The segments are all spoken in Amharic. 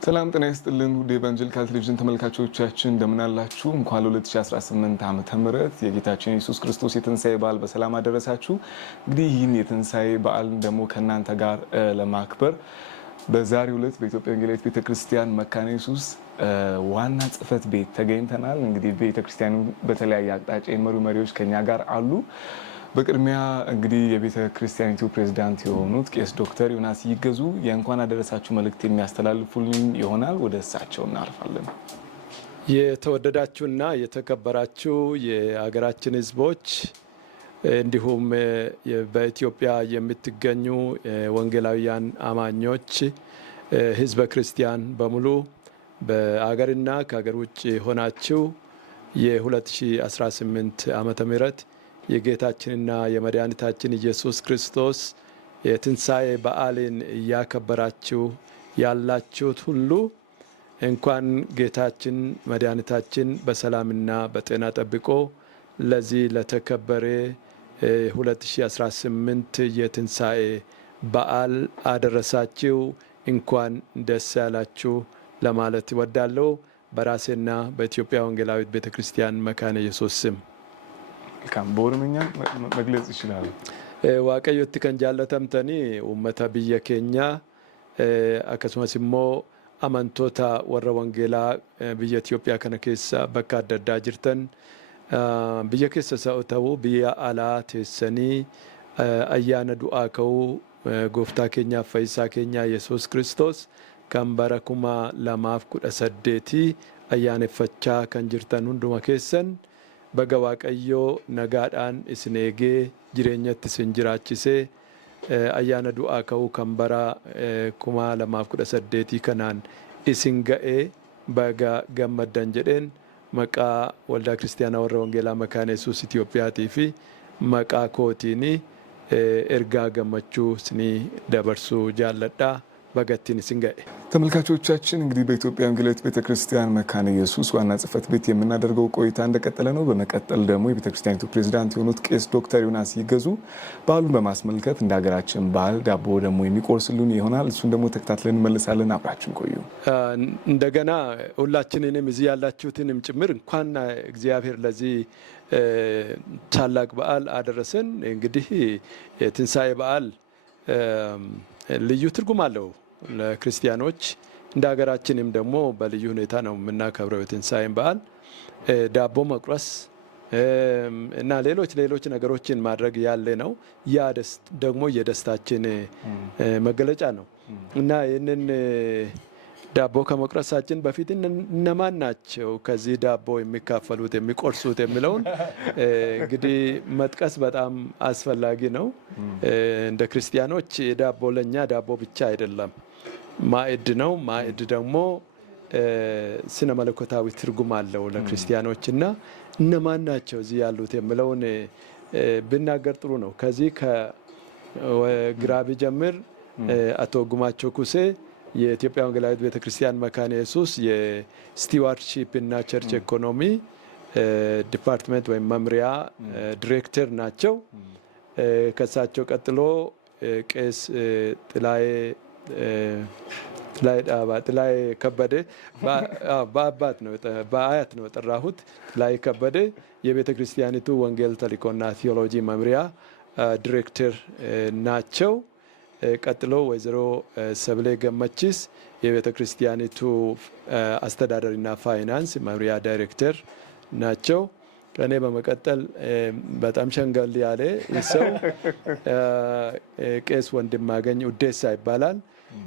ሰላም ጤና ይስጥልን ውድ የኢቫንጀሊካል ቴሌቪዥን ተመልካቾቻችን እንደምን አላችሁ? እንኳን ለ2018 ዓመተ ምህረት የጌታችን ኢየሱስ ክርስቶስ የትንሣኤ በዓል በሰላም አደረሳችሁ። እንግዲህ ይህን የትንሣኤ በዓል ደግሞ ከእናንተ ጋር ለማክበር በዛሬው ዕለት በኢትዮጵያ ወንጌላዊት ቤተክርስቲያን መካነ ኢየሱስ ዋና ጽሕፈት ቤት ተገኝተናል። እንግዲህ ቤተክርስቲያኑ በተለያየ አቅጣጫ የመሩ መሪዎች ከኛ ጋር አሉ። በቅድሚያ እንግዲህ የቤተ ክርስቲያኒቱ ፕሬዝዳንት የሆኑት ቄስ ዶክተር ዮናስ ይገዙ የእንኳን አደረሳችሁ መልእክት የሚያስተላልፉልን ይሆናል። ወደ እሳቸው እናልፋለን። የተወደዳችሁና የተከበራችሁ የሀገራችን ሕዝቦች እንዲሁም በኢትዮጵያ የምትገኙ ወንጌላውያን አማኞች ሕዝበ ክርስቲያን በሙሉ በአገርና ከሀገር ውጭ ሆናችሁ የ2018 ዓመተ ምህረት የጌታችንና የመድኃኒታችን ኢየሱስ ክርስቶስ የትንሣኤ በዓልን እያከበራችሁ ያላችሁት ሁሉ እንኳን ጌታችን መድኃኒታችን በሰላምና በጤና ጠብቆ ለዚህ ለተከበረ 2018 የትንሣኤ በዓል አደረሳችሁ። እንኳን ደስ ያላችሁ ለማለት እወዳለሁ በራሴና በኢትዮጵያ ወንጌላዊት ቤተክርስቲያን መካነ ኢየሱስ ስም። በኦሮምኛ መግለጽ ይችላል። waaqayyotti kan jaallatamtanii uummata biyya keenya akkasumas immoo amantoota warra wangeelaa biyya Itoophiyaa kana keessa bakka adda addaa jirtan biyya keessa ta'uu biyya alaa teessanii ayyaana du'aa ka'uu gooftaa keenyaaf fayyisaa keenya Yesuus Kiristoos kan bara 2018 ayyaaneffachaa kan jirtan hunduma keessan baga waaqayyoo nagaadhaan isin eegee jireenyatti isin jiraachisee ayyaana du'aa ka'uu kan bara 2018 kanaan isin ga'ee baga gammaddan jedheen maqaa waldaa kiristaanaa warra wangeelaa makaana Yesuus Itiyoophiyaatii fi maqaa kootiin ergaa gammachuu isinii dabarsuu jaalladhaa. በገቲን ሲንገይ ተመልካቾቻችን እንግዲህ በኢትዮጵያ ወንጌላዊት ቤተክርስቲያን መካነ ኢየሱስ ዋና ጽሕፈት ቤት የምናደርገው ቆይታ እንደቀጠለ ነው። በመቀጠል ደግሞ የቤተክርስቲያኒቱ ፕሬዝዳንት የሆኑት ቄስ ዶክተር ዮናስ ይገዙ በዓሉን በማስመልከት እንደ ሀገራችን ባህል ዳቦ ደግሞ የሚቆርስሉን ይሆናል። እሱን ደግሞ ተከታትለን እንመለሳለን። አብራችን ቆዩ። እንደገና ሁላችንንም እዚህ ያላችሁትንም ጭምር እንኳን እግዚአብሔር ለዚህ ታላቅ በዓል አደረሰን። እንግዲህ የትንሣኤ በዓል ልዩ ትርጉም አለው ለክርስቲያኖች። እንደ ሀገራችንም ደግሞ በልዩ ሁኔታ ነው የምናከብረው የትንሣኤን በዓል። ዳቦ መቁረስ እና ሌሎች ነገሮችን ማድረግ ያለ ነው። ያ ደግሞ የደስታችን መገለጫ ነው እና ይህንን ዳቦ ከመቁረሳችን በፊት እነማን ናቸው ከዚህ ዳቦ የሚካፈሉት የሚቆርሱት የሚለውን እንግዲህ መጥቀስ በጣም አስፈላጊ ነው። እንደ ክርስቲያኖች ዳቦ ለኛ ዳቦ ብቻ አይደለም፣ ማዕድ ነው። ማዕድ ደግሞ ስነ መለኮታዊ ትርጉም አለው ለክርስቲያኖች እና እነማን ናቸው እዚህ ያሉት የሚለውን ብናገር ጥሩ ነው። ከዚህ ከግራ ቢጀምር አቶ ጉማቸው ኩሴ የኢትዮጵያ ወንጌላዊት ቤተክርስቲያን መካነ ኢየሱስ የስቲዋርድሺፕ እና ቸርች ኢኮኖሚ ዲፓርትመንት ወይም መምሪያ ዲሬክተር ናቸው። ከሳቸው ቀጥሎ ቄስ ጥላዬ ከበደ በአያት ነው የጠራሁት። ጥላዬ ከበደ የቤተ ክርስቲያኒቱ ወንጌል ተልእኮና ቴዎሎጂ መምሪያ ዲሬክተር ናቸው። ቀጥሎ ወይዘሮ ሰብሌ ገመችስ የቤተ ክርስቲያኒቱ አስተዳደርና ፋይናንስ መምሪያ ዳይሬክተር ናቸው። ከኔ በመቀጠል በጣም ሸንገል ያለ ሰው ቄስ ወንድማገኝ ኡዴሳ ይባላል።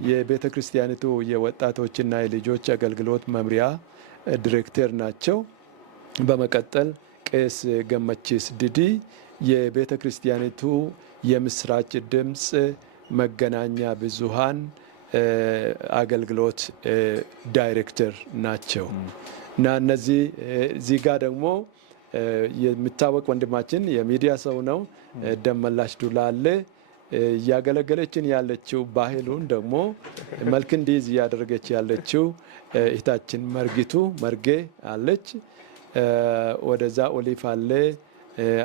የቤተ ክርስቲያኒቱ የወጣቶችና የልጆች አገልግሎት መምሪያ ዲሬክተር ናቸው። በመቀጠል ቄስ ገመችስ ዲዲ የቤተ ክርስቲያኒቱ የምስራች ድምፅ መገናኛ ብዙሃን አገልግሎት ዳይሬክተር ናቸው እና እዚህ ጋር ደግሞ የሚታወቅ ወንድማችን የሚዲያ ሰው ነው፣ ደመላሽ ዱላ አለ። እያገለገለችን ያለችው ባህሉን ደግሞ መልክ እንዲይዝ እያደረገች ያለችው እህታችን መርጌ አለች። ወደዛ ኦሊፍ አለ፣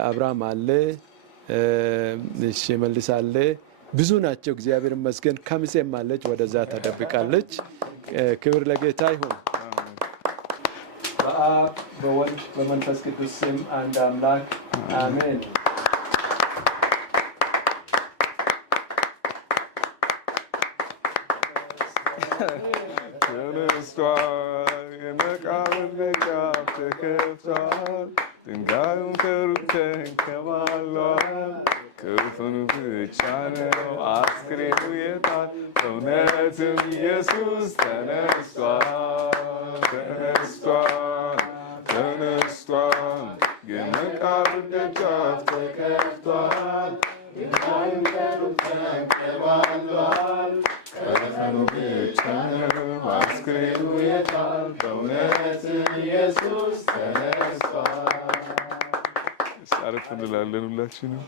አብርሃም አለ፣ መልስ አለ፣ ብዙ ናቸው። እግዚአብሔር ይመስገን። ከሚሴም አለች፣ ወደዛ ተደብቃለች። ክብር ለጌታ ይሁን። በአብ በወልድ በመንፈስ ቅዱስ ስም አንድ አምላክ አሜን። ተነስቷል፣ የመቃብር ደጃፍ ተከፍቷል፣ ድንጋዩም ከሩቅ ተንከባሏል። ከፈኑ ብቻ ነው አስክሬኑ የታል? እውነትም ኢየሱስ ተነስቷል፣ ተነስቷል፣ ተነስቷል። የመቃብር ደጃፍ ተከፍቷል፣ ድንጋዩም ከሩቅ ተንከባሏል። ከፈኑ ብቻ ነው አስክሬኑ የታል? እውነትም ኢየሱስ ተነስቷል። አረፍ እንላለን ሁላችንም።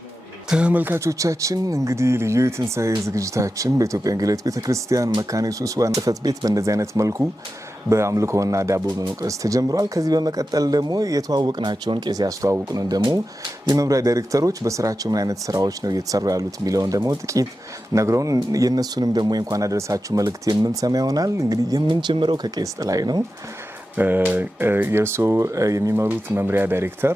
ተመልካቾቻችን እንግዲህ ልዩ የትንሣኤ ዝግጅታችን በኢትዮጵያ ወንጌላዊት ቤተክርስቲያን መካነ ኢየሱስ ዋና ጽሕፈት ቤት በእንደዚህ አይነት መልኩ በአምልኮና ዳቦ በመቁረስ ተጀምሯል። ከዚህ በመቀጠል ደግሞ የተዋወቅናቸውን ቄስ ያስተዋውቁንን ደግሞ የመምሪያ ዳይሬክተሮች በስራቸው ምን አይነት ስራዎች ነው እየተሰሩ ያሉት የሚለውን ደግሞ ጥቂት ነግረውን የእነሱንም ደግሞ እንኳን አደረሳችሁ መልእክት የምንሰማ ይሆናል። እንግዲህ የምንጀምረው ከቄስ ጥላይ ነው። የእርስዎ የሚመሩት መምሪያ ዳይሬክተር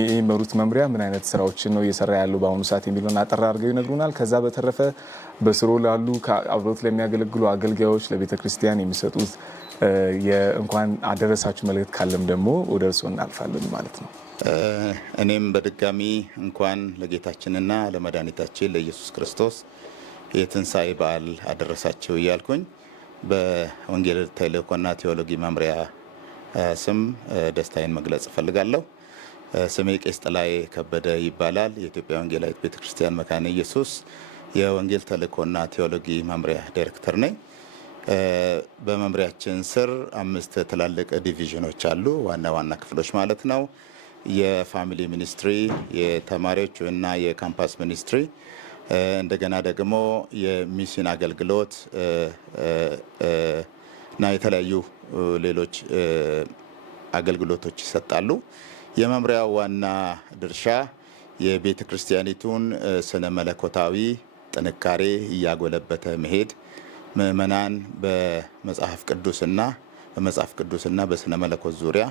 የሚመሩት መምሪያ ምን አይነት ስራዎችን ነው እየሰራ ያለው በአሁኑ ሰዓት የሚለውን አጠር አድርገው ይነግሩናል። ከዛ በተረፈ በስሩ ላሉ አብሮት ለሚያገለግሉ አገልጋዮች ለቤተ ክርስቲያን የሚሰጡት የእንኳን አደረሳችሁ መልእክት ካለም ደግሞ ወደ እርስዎ እናልፋለን ማለት ነው። እኔም በድጋሚ እንኳን ለጌታችንና ለመድኃኒታችን ለኢየሱስ ክርስቶስ የትንሣኤ በዓል አደረሳችሁ እያልኩኝ በወንጌል ተልእኮና ቴዎሎጂ መምሪያ ስም ደስታዬን መግለጽ እፈልጋለሁ። ስሜ ቄስ ጥላይ ከበደ ይባላል። የኢትዮጵያ ወንጌላዊት ቤተክርስቲያን መካነ ኢየሱስ የወንጌል ተልእኮና ቴዎሎጂ መምሪያ ዳይሬክተር ነኝ። በመምሪያችን ስር 5 ትላልቅ ዲቪዥኖች አሉ፣ ዋና ዋና ክፍሎች ማለት ነው። የፋሚሊ ሚኒስትሪ፣ የተማሪዎች እና የካምፓስ ሚኒስትሪ፣ እንደገና ደግሞ የሚሽን አገልግሎት እና የተለያዩ ሌሎች አገልግሎቶች ይሰጣሉ። የመምሪያው ዋና ድርሻ የቤተ ክርስቲያኒቱን ስነ መለኮታዊ ጥንካሬ እያጎለበተ መሄድ፣ ምእመናን በመጽሐፍ ቅዱስና በስነ መለኮት ዙሪያ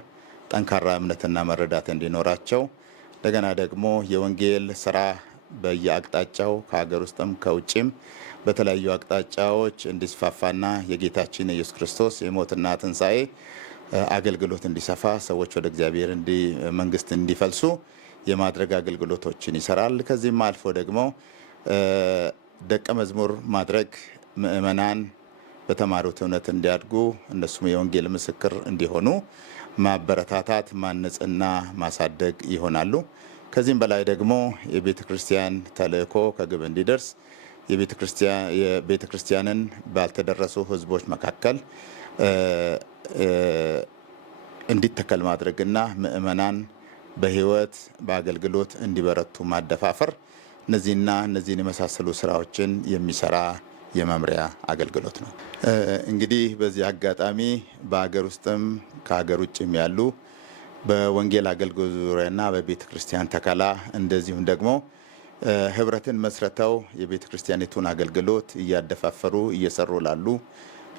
ጠንካራ እምነትና መረዳት እንዲኖራቸው፣ እንደገና ደግሞ የወንጌል ስራ በየአቅጣጫው ከሀገር ውስጥም ከውጭም በተለያዩ አቅጣጫዎች እንዲስፋፋና የጌታችን የኢየሱስ ክርስቶስ የሞትና ትንሣኤ አገልግሎት እንዲሰፋ፣ ሰዎች ወደ እግዚአብሔር መንግስት እንዲፈልሱ የማድረግ አገልግሎቶችን ይሰራል። ከዚህም አልፎ ደግሞ ደቀ መዝሙር ማድረግ፣ ምእመናን በተማሩት እውነት እንዲያድጉ እነሱም የወንጌል ምስክር እንዲሆኑ ማበረታታት፣ ማነጽና ማሳደግ ይሆናሉ። ከዚህም በላይ ደግሞ የቤተ ክርስቲያን ተልእኮ ከግብ እንዲደርስ የቤተ ክርስቲያንን ባልተደረሱ ህዝቦች መካከል እንዲተከል ማድረግና ምእመናን በህይወት በአገልግሎት እንዲበረቱ ማደፋፈር፣ እነዚህን የመሳሰሉ ስራዎችን የሚሰራ የመምሪያ አገልግሎት ነው። እንግዲህ በዚህ አጋጣሚ በሀገር ውስጥም ከሀገር ውጭም ያሉ በወንጌል አገልግሎት ዙሪያና በቤተ ክርስቲያን ተከላ እንደዚሁም ደግሞ ህብረትን መስርተው የቤተ ክርስቲያኒቱን አገልግሎት እያደፋፈሩ እየሰሩ ላሉ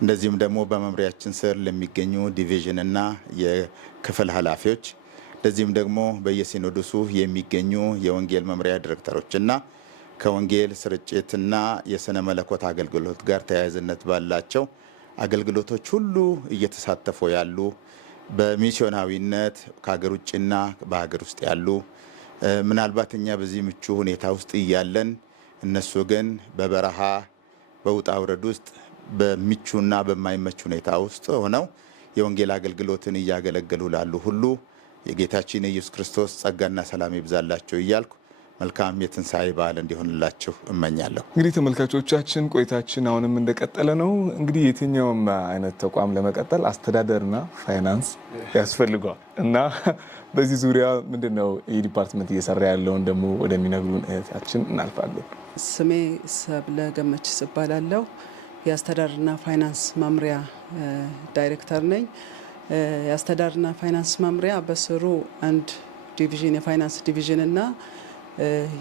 እንደዚሁም ደግሞ በመምሪያችን ስር ለሚገኙ ዲቪዥንና የክፍል ኃላፊዎች እንደዚሁም ደግሞ በየሲኖዶሱ የሚገኙ የወንጌል መምሪያ ዲሬክተሮችና ከወንጌል ስርጭትና የስነ መለኮት አገልግሎት ጋር ተያያዥነት ባላቸው አገልግሎቶች ሁሉ እየተሳተፉ ያሉ በሚስዮናዊነት ከሀገር ውጭና በሀገር ውስጥ ያሉ ምናልባት እኛ በዚህ ምቹ ሁኔታ ውስጥ እያለን እነሱ ግን በበረሃ በውጣ ውረድ ውስጥ በምቹና በማይመች ሁኔታ ውስጥ ሆነው የወንጌል አገልግሎትን እያገለገሉ ላሉ ሁሉ የጌታችን የኢየሱስ ክርስቶስ ጸጋና ሰላም ይብዛላቸው እያልኩ መልካም የትንሣኤ በዓል እንዲሆንላችሁ እመኛለሁ። እንግዲህ ተመልካቾቻችን ቆይታችን አሁንም እንደቀጠለ ነው። እንግዲህ የትኛውም አይነት ተቋም ለመቀጠል አስተዳደርና ፋይናንስ ያስፈልገዋል እና በዚህ ዙሪያ ምንድን ነው ይህ ዲፓርትመንት እየሰራ ያለውን ደግሞ ወደሚነግሩን እህታችን እናልፋለን። ስሜ ሰብለ ገመችስ እባላለሁ። የአስተዳደርና ፋይናንስ መምሪያ ዳይሬክተር ነኝ። የአስተዳደርና ፋይናንስ መምሪያ በስሩ አንድ ዲቪዥን የፋይናንስ ዲቪዥን እና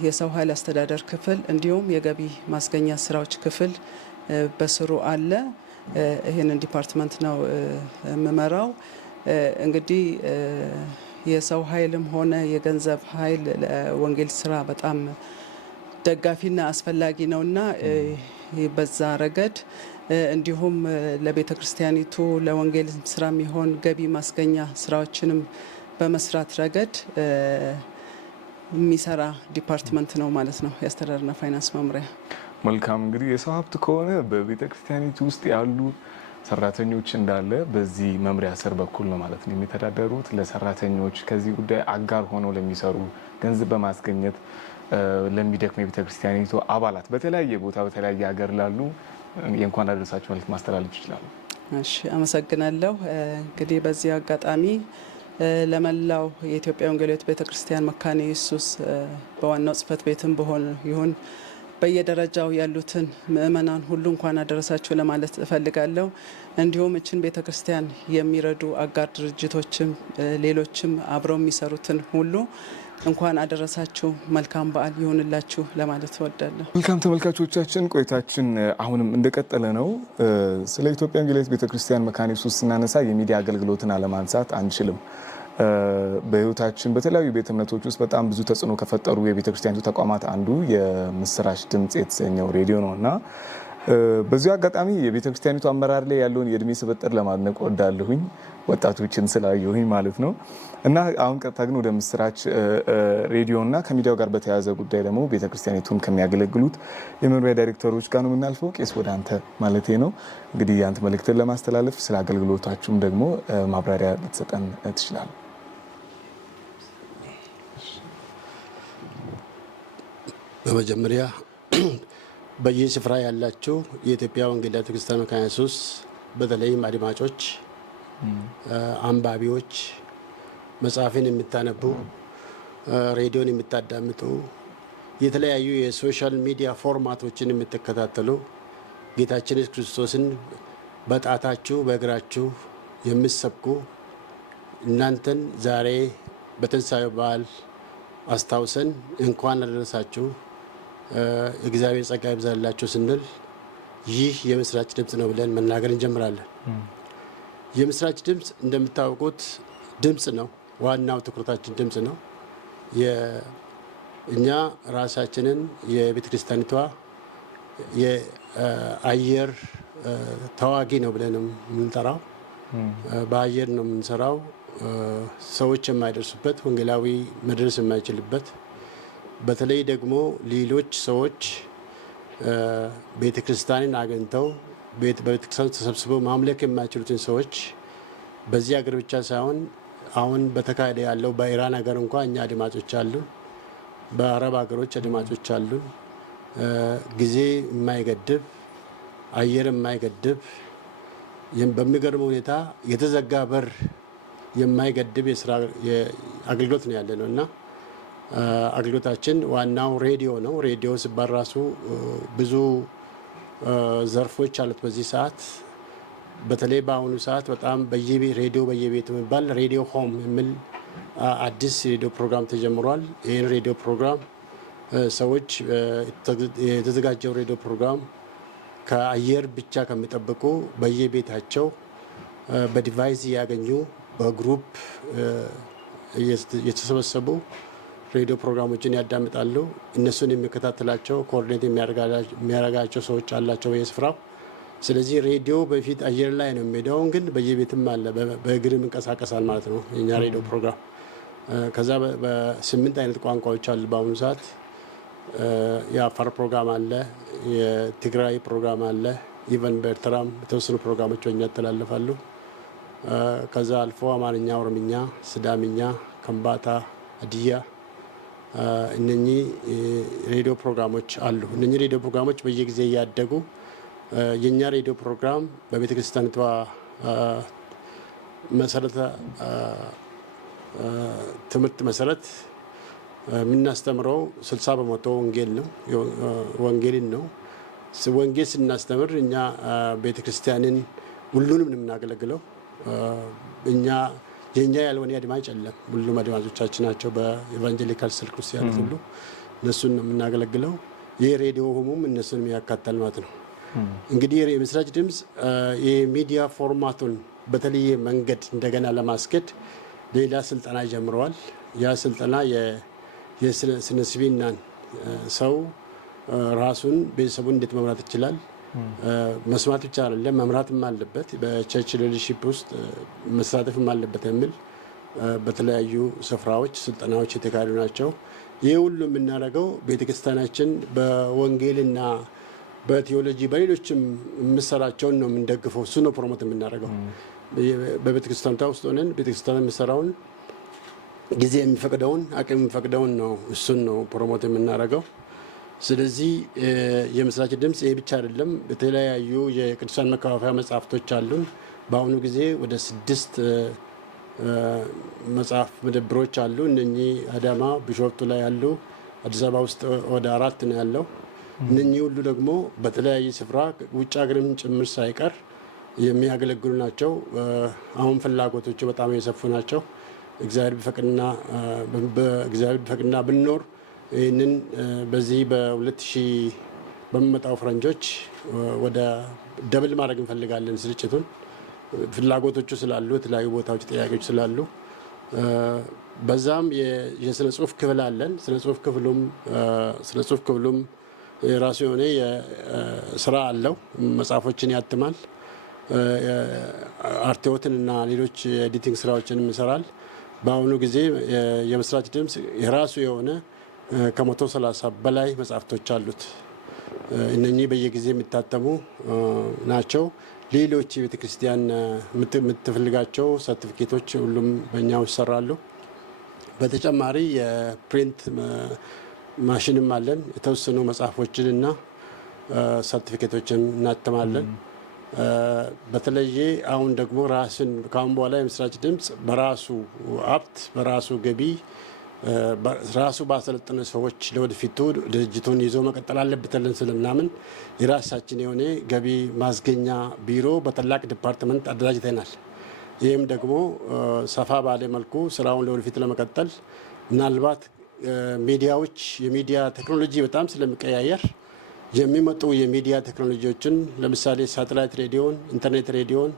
የሰው ኃይል አስተዳደር ክፍል እንዲሁም የገቢ ማስገኛ ስራዎች ክፍል በስሩ አለ። ይህንን ዲፓርትመንት ነው የምመራው። እንግዲህ የሰው ኃይልም ሆነ የገንዘብ ኃይል ለወንጌል ስራ በጣም ደጋፊና አስፈላጊ ነውና በዛ ረገድ እንዲሁም ለቤተ ክርስቲያኒቱ ለወንጌል ስራ የሚሆን ገቢ ማስገኛ ስራዎችንም በመስራት ረገድ የሚሰራ ዲፓርትመንት ነው ማለት ነው የአስተዳደርና ፋይናንስ መምሪያ። መልካም። እንግዲህ የሰው ሀብት ከሆነ በቤተ ክርስቲያኒቱ ውስጥ ያሉ ሰራተኞች እንዳለ በዚህ መምሪያ ስር በኩል ነው ማለት ነው የሚተዳደሩት። ለሰራተኞች ከዚህ ጉዳይ አጋር ሆነው ለሚሰሩ ገንዘብ በማስገኘት ለሚደክሙ የቤተ ክርስቲያኒቱ አባላት በተለያየ ቦታ በተለያየ ሀገር ላሉ የእንኳን አደረሳችሁ መልዕክት ማስተላለፍ ይችላሉ። እሺ፣ አመሰግናለሁ። እንግዲህ በዚህ አጋጣሚ ለመላው የኢትዮጵያ ወንጌላዊት ቤተ ክርስቲያን መካነ ኢየሱስ በዋናው ጽሕፈት ቤትም ይሁን በየደረጃው ያሉትን ምእመናን ሁሉ እንኳን አደረሳችሁ ለማለት እፈልጋለሁ። እንዲሁም እችን ቤተ ክርስቲያን የሚረዱ አጋር ድርጅቶችም ሌሎችም አብረው የሚሰሩትን ሁሉ እንኳን አደረሳችሁ፣ መልካም በዓል ይሁንላችሁ ለማለት እወዳለሁ። መልካም ተመልካቾቻችን፣ ቆይታችን አሁንም እንደቀጠለ ነው። ስለ ኢትዮጵያ ወንጌላዊት ቤተክርስቲያን መካነ ኢየሱስ ስናነሳ የሚዲያ አገልግሎትን አለማንሳት አንችልም። በህይወታችን በተለያዩ ቤተ እምነቶች ውስጥ በጣም ብዙ ተጽዕኖ ከፈጠሩ የቤተክርስቲያኒቱ ተቋማት አንዱ የምስራች ድምፅ የተሰኘው ሬዲዮ ነው እና በዚሁ አጋጣሚ የቤተክርስቲያኒቱ አመራር ላይ ያለውን የእድሜ ስብጥር ለማድነቅ ወዳለሁኝ ወጣቶችን ስላየሁኝ ማለት ነው። እና አሁን ቀጥታ ግን ወደ ምስራች ሬዲዮ እና ከሚዲያው ጋር በተያያዘ ጉዳይ ደግሞ ቤተክርስቲያኒቱን ከሚያገለግሉት የመምሪያ ዳይሬክተሮች ጋር ነው የምናልፈው። ቄስ ወደ አንተ ማለቴ ነው። እንግዲህ የአንተ መልእክትን ለማስተላለፍ ስለ አገልግሎታችሁም ደግሞ ማብራሪያ ልትሰጠን ትችላለህ። በመጀመሪያ በየስፍራ ያላችሁ የኢትዮጵያ ወንጌላዊት ቤተክርስቲያን መካነ ኢየሱስ በተለይም አድማጮች፣ አንባቢዎች፣ መጽሐፍን የምታነቡ፣ ሬዲዮን የምታዳምጡ፣ የተለያዩ የሶሻል ሚዲያ ፎርማቶችን የምትከታተሉ ጌታችን ኢየሱስ ክርስቶስን በጣታችሁ በእግራችሁ የምትሰብኩ እናንተን ዛሬ በትንሣኤው በዓል አስታውሰን እንኳን አደረሳችሁ እግዚአብሔር ጸጋ ይብዛላችሁ ስንል ይህ የምስራች ድምፅ ነው ብለን መናገር እንጀምራለን። የምስራች ድምፅ እንደምታውቁት ድምፅ ነው። ዋናው ትኩረታችን ድምፅ ነው። እኛ ራሳችንን የቤተ ክርስቲያኒቷ የአየር ተዋጊ ነው ብለን የምንጠራው። በአየር ነው የምንሰራው። ሰዎች የማይደርሱበት፣ ወንጌላዊ መድረስ የማይችልበት፣ በተለይ ደግሞ ሌሎች ሰዎች ቤተ ክርስቲያንን አግኝተው በቤተክርስቲያን ተሰብስበው ማምለክ የማይችሉትን ሰዎች በዚህ ሀገር ብቻ ሳይሆን አሁን በተካሄደ ያለው በኢራን ሀገር እንኳ እኛ አድማጮች አሉን። በአረብ ሀገሮች አድማጮች አሉን። ጊዜ የማይገድብ አየር የማይገድብ በሚገርም ሁኔታ የተዘጋ በር የማይገድብ የስራ አገልግሎት ነው ያለ ነው እና አገልግሎታችን ዋናው ሬዲዮ ነው። ሬዲዮ ሲባል ራሱ ብዙ ዘርፎች አሉት። በዚህ ሰዓት በተለይ በአሁኑ ሰዓት በጣም ሬዲዮ በየቤቱ የሚባል ሬዲዮ ሆም የሚል አዲስ ሬዲዮ ፕሮግራም ተጀምሯል። ይህን ሬዲዮ ፕሮግራም ሰዎች የተዘጋጀው ሬዲዮ ፕሮግራም ከአየር ብቻ ከሚጠብቁ በየቤታቸው በዲቫይስ እያገኙ በግሩፕ የተሰበሰቡ ሬዲዮ ፕሮግራሞችን ያዳምጣሉ። እነሱን የሚከታተላቸው ኮኦርዲኔት የሚያደርጋቸው ሰዎች አላቸው በየስፍራው። ስለዚህ ሬዲዮ በፊት አየር ላይ ነው የሚሄደው፣ ግን በየቤትም አለ፣ በእግርም እንቀሳቀሳል ማለት ነው የኛ ሬዲዮ ፕሮግራም። ከዛ በ8 አይነት ቋንቋዎች አሉ በአሁኑ ሰዓት። የአፋር ፕሮግራም አለ፣ የትግራይ ፕሮግራም አለ፣ ኢቨን በኤርትራም የተወሰኑ ፕሮግራሞች በኛ ያስተላልፋሉ። ከዛ አልፎ አማርኛ፣ ኦሮምኛ፣ ስዳምኛ፣ ከምባታ፣ ሀዲያ እነኚህ ሬዲዮ ፕሮግራሞች አሉ። እነኚህ ሬዲዮ ፕሮግራሞች በየጊዜ እያደጉ የእኛ ሬዲዮ ፕሮግራም በቤተ ክርስቲያኒቷ መሰረተ ትምህርት መሰረት የምናስተምረው 60 በመቶ ወንጌል ነው፣ ወንጌልን ነው። ወንጌል ስናስተምር እኛ ቤተ ክርስቲያንን ሁሉንም የምናገለግለው። የእኛ ያልሆነ አድማጭ የለም፣ ሁሉም አድማጮቻችን ናቸው። በኤቫንጀሊካል ስልክ ውስጥ ያሉት ሁሉ እነሱን ነው የምናገለግለው። ይህ ሬዲዮ ሆሙም እነሱን ያካትታል ማለት ነው። እንግዲህ የምስራች ድምፅ የሚዲያ ፎርማቱን በተለየ መንገድ እንደገና ለማስኬድ ሌላ ስልጠና ጀምረዋል። ያ ስልጠና የስነ ስብዕናን ሰው ራሱን ቤተሰቡን እንዴት መምራት ይችላል፣ መስማት ብቻ አይደለም መምራትም አለበት፣ በቸርች ሊደርሺፕ ውስጥ መሳተፍም አለበት የሚል በተለያዩ ስፍራዎች ስልጠናዎች የተካሄዱ ናቸው። ይህ ሁሉ የምናደርገው ቤተክርስቲያናችን በወንጌልና በቴዎሎጂ በሌሎችም የምሰራቸውን ነው የምንደግፈው። እሱ ነው ፕሮሞት የምናደርገው። በቤተክርስቲያኗ ውስጥ ሆነን ቤተክርስቲያን የምሰራውን ጊዜ የሚፈቅደውን አቅም የሚፈቅደውን ነው እሱን ነው ፕሮሞት የምናደርገው። ስለዚህ የምስራች ድምፅ ይህ ብቻ አይደለም። የተለያዩ የቅዱሳን መከፋፈያ መጽሐፍቶች አሉን። በአሁኑ ጊዜ ወደ 6 መጽሐፍ መደብሮች አሉ። እነኚህ አዳማ ቢሾፍቱ ላይ ያሉ፣ አዲስ አበባ ውስጥ ወደ 4 ነው ያለው። እነኚህ ሁሉ ደግሞ በተለያየ ስፍራ ውጭ ሀገርም ጭምር ሳይቀር የሚያገለግሉ ናቸው። አሁን ፍላጎቶቹ በጣም የሰፉ ናቸው። እግዚአብሔር ቢፈቅድና ብንኖር ይህንን በዚህ በ2000 በሚመጣው ፈረንጆች ወደ ደብል ማድረግ እንፈልጋለን ስርጭቱን። ፍላጎቶቹ ስላሉ የተለያዩ ቦታዎች ጥያቄዎች ስላሉ በዛም የስነ ጽሁፍ ክፍል አለን። ስነ ጽሁፍ ክፍሉም የራሱ የሆነ ስራ አለው። መጽሐፎችን ያትማል፣ አርትዖትን እና ሌሎች ኤዲቲንግ ስራዎችን ይሰራል። በአሁኑ ጊዜ የምስራች ድምፅ የራሱ የሆነ ከ130 በላይ መጽሐፍቶች አሉት። እነኚህ በየጊዜ የሚታተሙ ናቸው። ሌሎች የቤተ ክርስቲያን የምትፈልጋቸው ሰርቲፊኬቶች ሁሉም በእኛው ይሰራሉ። በተጨማሪ የፕሪንት ማሽንም አለን። የተወሰኑ መጽሐፎችን እና ሰርቲፊኬቶችን እናተማለን። በተለየ አሁን ደግሞ ከአሁን በኋላ የምስራች ድምፅ በራሱ ሀብት በራሱ ገቢ ራሱ ባሰለጠነ ሰዎች ለወደፊቱ ድርጅቱን ይዞ መቀጠል አለበት ብለን ስለምናምን የራሳችን የሆነ ገቢ ማስገኛ ቢሮ በታላቅ ዲፓርትመንት አደራጅተናል። ይህም ደግሞ ሰፋ ባለ መልኩ ስራውን ለወደፊት ለመቀጠል ምናልባት ሚዲያዎች የሚዲያ ቴክኖሎጂ በጣም ስለሚቀያየር የሚመጡ የሚዲያ ቴክኖሎጂዎችን ለምሳሌ ሳተላይት ሬዲዮን፣ ኢንተርኔት ሬዲዮን፣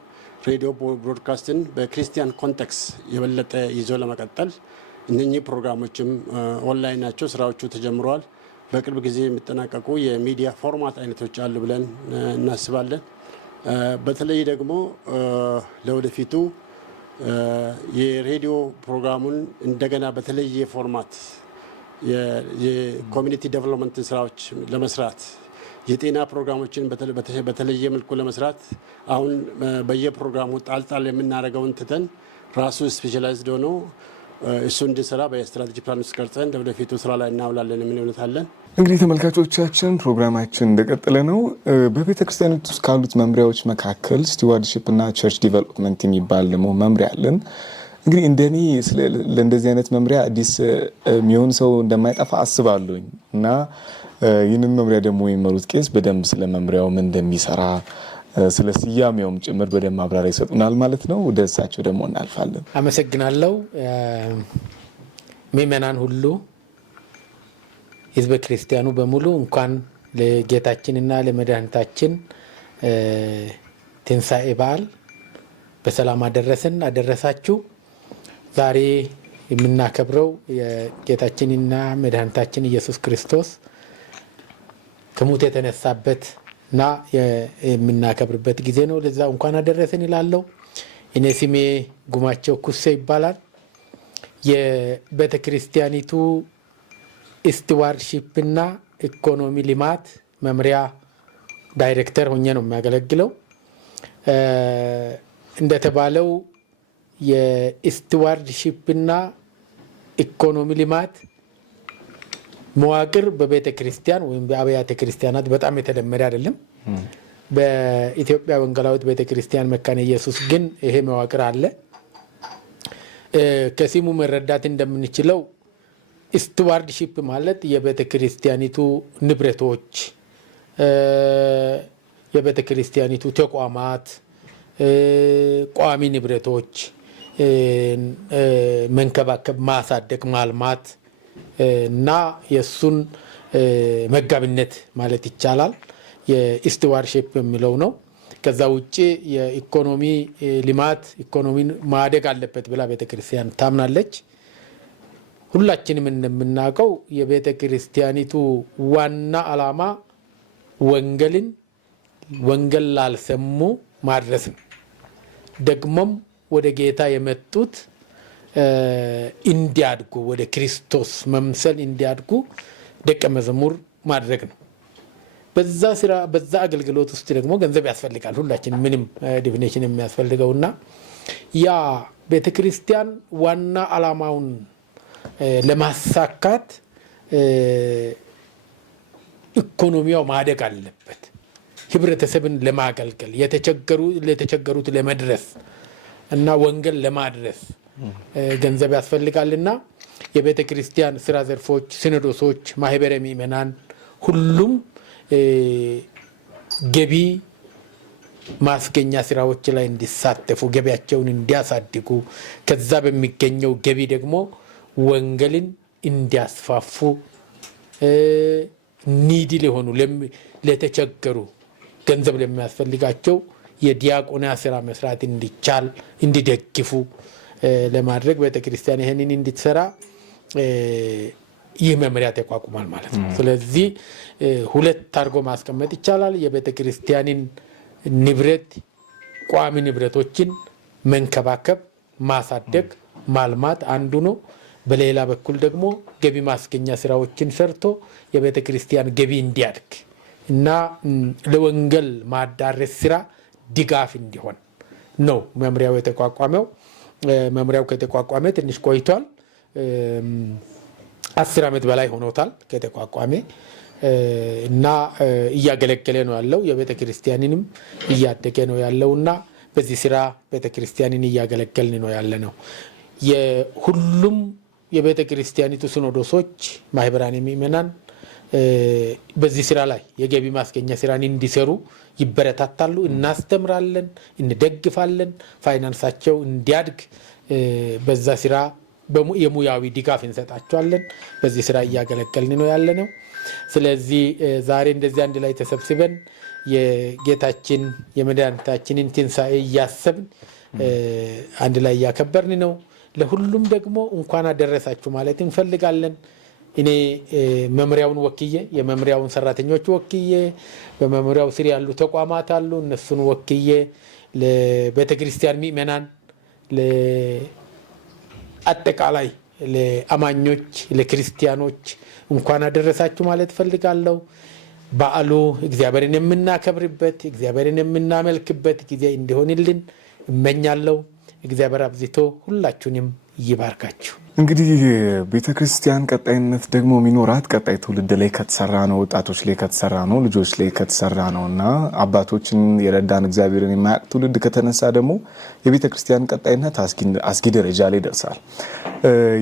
ሬዲዮ ብሮድካስትን በክርስቲያን ኮንቴክስት የበለጠ ይዞ ለመቀጠል እነኚህ ፕሮግራሞችም ኦንላይን ናቸው። ስራዎቹ ተጀምረዋል። በቅርብ ጊዜ የሚጠናቀቁ የሚዲያ ፎርማት አይነቶች አሉ ብለን እናስባለን። በተለይ ደግሞ ለወደፊቱ የሬዲዮ ፕሮግራሙን እንደገና በተለየ ፎርማት የኮሚኒቲ ዴቨሎፕመንት ስራዎች ለመስራት የጤና ፕሮግራሞችን በተለየ መልኩ ለመስራት አሁን በየፕሮግራሙ ጣልጣል የምናደርገውን ትተን ራሱ ስፔሻላይዝድ ሆኖ እሱ እንዲሰራ በስትራቴጂ ፕላን ውስጥ ቀርጸን ወደፊቱ ስራ ላይ እናውላለን የሚል እምነት አለን። እንግዲህ ተመልካቾቻችን ፕሮግራማችን እንደቀጠለ ነው። በቤተ ክርስቲያኒቱ ውስጥ ካሉት መምሪያዎች መካከል ስቲዋርድሺፕ እና ቸርች ዲቨሎፕመንት የሚባል ደግሞ መምሪያ አለን። እንግዲህ እንደኔ ለእንደዚህ አይነት መምሪያ አዲስ የሚሆን ሰው እንደማይጠፋ አስባለሁኝ እና ይህንን መምሪያ ደግሞ የሚመሩት ቄስ በደንብ ስለ መምሪያው ምን እንደሚሰራ ስለ ስያሜውም ጭምር በደንብ ማብራሪያ ይሰጡናል ማለት ነው። ወደ እሳቸው ደግሞ እናልፋለን። አመሰግናለሁ። ምእመናን ሁሉ ህዝበ ክርስቲያኑ በሙሉ እንኳን ለጌታችንና ለመድኃኒታችን ትንሣኤ በዓል በሰላም አደረሳችሁ። ዛሬ የምናከብረው የጌታችንና መድኃኒታችን ኢየሱስ ክርስቶስ ከሙት የተነሳበትና የምናከብርበት ጊዜ ነው። ለዛ እንኳን አደረሰን ይላለው። እኔ ስሜ ጉማቸው ኩሴ ይባላል። የቤተ ክርስቲያኒቱ ስቲዋርድሺፕና ኢኮኖሚ ልማት መምሪያ ዳይሬክተር ሆኜ ነው የሚያገለግለው። እንደተባለው የስቲዋርድሺፕና ኢኮኖሚ ልማት መዋቅር በቤተ ክርስቲያን ወይም በአብያተ ክርስቲያናት በጣም የተለመደ አይደለም። በኢትዮጵያ ወንጌላዊት ቤተ ክርስቲያን መካነ ኢየሱስ ግን ይሄ መዋቅር አለ። ከስሙ መረዳት እንደምንችለው ስቲዋርድሺፕ ማለት የቤተ ክርስቲያኒቱ ንብረቶች፣ የቤተ ክርስቲያኒቱ ተቋማት፣ ቋሚ ንብረቶች መንከባከብ፣ ማሳደግ፣ ማልማት እና የሱን መጋቢነት ማለት ይቻላል የኢስትዋርሺፕ የሚለው ነው። ከዛ ውጪ የኢኮኖሚ ልማት ኢኮኖሚን ማደግ አለበት ብላ ቤተክርስቲያን ታምናለች። ሁላችንም እንደምናውቀው የቤተክርስቲያኒቱ ዋና ዓላማ ወንጌል ላልሰሙ ማድረስ ነው። ደግሞም ወደ ጌታ የመጡት እንዲያድጉ ወደ ክርስቶስ መምሰል እንዲያድጉ ደቀ መዝሙር ማድረግ ነው። በዛ ስራ በዛ አገልግሎት ውስጥ ደግሞ ገንዘብ ያስፈልጋል። ሁላችንም ምንም ዲፊኒሽን የሚያስፈልገውና ያ ቤተክርስቲያን ዋና ዓላማውን ለማሳካት ኢኮኖሚያው ማደግ አለበት። ህብረተሰብን ለማገልገል ለተቸገሩት ለመድረስ እና ወንጌል ለማድረስ ገንዘብ ያስፈልጋልና የቤተ ክርስቲያን ስራ ዘርፎች፣ ሲኖዶሶች፣ ማህበረ ምእመናን ሁሉም ገቢ ማስገኛ ስራዎች ላይ እንዲሳተፉ ገቢያቸውን እንዲያሳድጉ ከዛ በሚገኘው ገቢ ደግሞ ወንጌልን እንዲያስፋፉ ኒዲ ለሆኑ ለተቸገሩ ገንዘብ ለሚያስፈልጋቸው የዲያቆና ስራ መስራት እንዲቻል እንዲደግፉ ለማድረግ ቤተክርስቲያን ይሄንን እንድትሰራ ይህ መመሪያ ተቋቁሟል ማለት ነው። ስለዚህ ሁለት አድርጎ ማስቀመጥ ይቻላል። የቤተክርስቲያንን ንብረት ቋሚ ንብረቶችን መንከባከብ፣ ማሳደግ፣ ማልማት አንዱ ነው። በሌላ በኩል ደግሞ ገቢ ማስገኛ ስራዎችን ሰርቶ የቤተክርስቲያን ገቢ እንዲያድግ እና ለወንጌል ማዳረስ ስራ ድጋፍ እንዲሆን ነው መምሪያው የተቋቋመው። መምሪያው ከተቋቋመ ትንሽ ቆይቷል። 10 ዓመት በላይ ሆኖታል ከተቋቋመ እና እያገለገለ ነው ያለው። የቤተክርስቲያንንም እያደገ ነው ያለውና በዚህ ስራ ቤተክርስቲያንን እያገለገልን ነው ያለነው። የሁሉም የቤተክርስቲያኒቱ ሲኖዶሶች ማህበራን ምእመናን በዚህ ስራ ላይ የገቢ ማስገኛ ስራን እንዲሰሩ ይበረታታሉ። እናስተምራለን፣ እንደግፋለን። ፋይናንሳቸው እንዲያድግ በዛ ስራ የሙያዊ ድጋፍ እንሰጣቸዋለን። በዚህ ስራ እያገለገልን ነው ያለነው። ስለዚህ ዛሬ እንደዚህ አንድ ላይ ተሰብስበን የጌታችን የመድኃኒታችንን ትንሣኤ እያሰብን አንድ ላይ እያከበርን ነው። ለሁሉም ደግሞ እንኳን አደረሳችሁ ማለት እንፈልጋለን። እኔ መምሪያውን ወክዬ የመምሪያውን ሰራተኞች ወክዬ በመምሪያው ስር ያሉ ተቋማት አሉ፣ እነሱን ወክዬ ለቤተክርስቲያን ምእመናን አጠቃላይ ለአማኞች ለክርስቲያኖች እንኳን አደረሳችሁ ማለት ፈልጋለሁ። በዓሉ እግዚአብሔርን የምናከብርበት እግዚአብሔርን የምናመልክበት ጊዜ እንዲሆንልን እመኛለሁ። እግዚአብሔር አብዝቶ ሁላችሁንም ይባርካችሁ። እንግዲህ ቤተክርስቲያን ቀጣይነት ደግሞ የሚኖራት ቀጣይ ትውልድ ላይ ከተሰራ ነው፣ ወጣቶች ላይ ከተሰራ ነው፣ ልጆች ላይ ከተሰራ ነው እና አባቶችን የረዳን እግዚአብሔርን የማያውቅ ትውልድ ከተነሳ ደግሞ የቤተክርስቲያን ቀጣይነት አስጊ ደረጃ ላይ ደርሳል።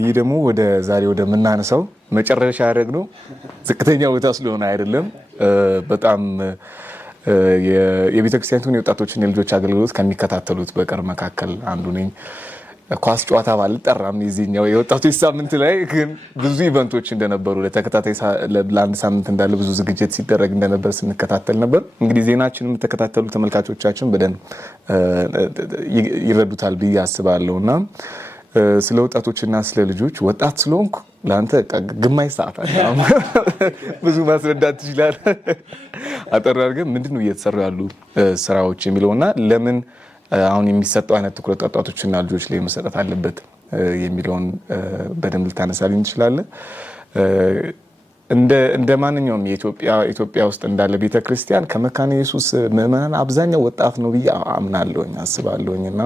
ይህ ደግሞ ወደ ዛሬ ወደምናነሳው መጨረሻ ያደረግነው ዝቅተኛ ቦታ ስለሆነ አይደለም። በጣም የቤተክርስቲያኒቱን የወጣቶችን የልጆች አገልግሎት ከሚከታተሉት በቀር መካከል አንዱ ነኝ። ኳስ ጨዋታ ባልጠራም የዚህኛው የወጣቶች ሳምንት ላይ ግን ብዙ ኢቨንቶች እንደነበሩ ለተከታታይ ለአንድ ሳምንት እንዳለ ብዙ ዝግጅት ሲደረግ እንደነበር ስንከታተል ነበር። እንግዲህ ዜናችንን የምትከታተሉ ተመልካቾቻችን በደንብ ይረዱታል ብዬ አስባለሁ እና ስለ ወጣቶችና ስለ ልጆች ወጣት ስለሆንኩ ለአንተ ግማሽ ሰዓት ብዙ ማስረዳት ትችላለህ። አጠር አድርገን ምንድነው እየተሰሩ ያሉ ስራዎች የሚለውና ለምን አሁን የሚሰጠው አይነት ትኩረት ወጣቶችና ልጆች ላይ መሰጠት አለበት የሚለውን በደንብ ልታነሳልኝ ትችላለህ። እንደ ማንኛውም ኢትዮጵያ ውስጥ እንዳለ ቤተክርስቲያን ከመካነ ኢየሱስ ምዕመናን አብዛኛው ወጣት ነው ብዬ አምናለሁኝ አስባለሁኝና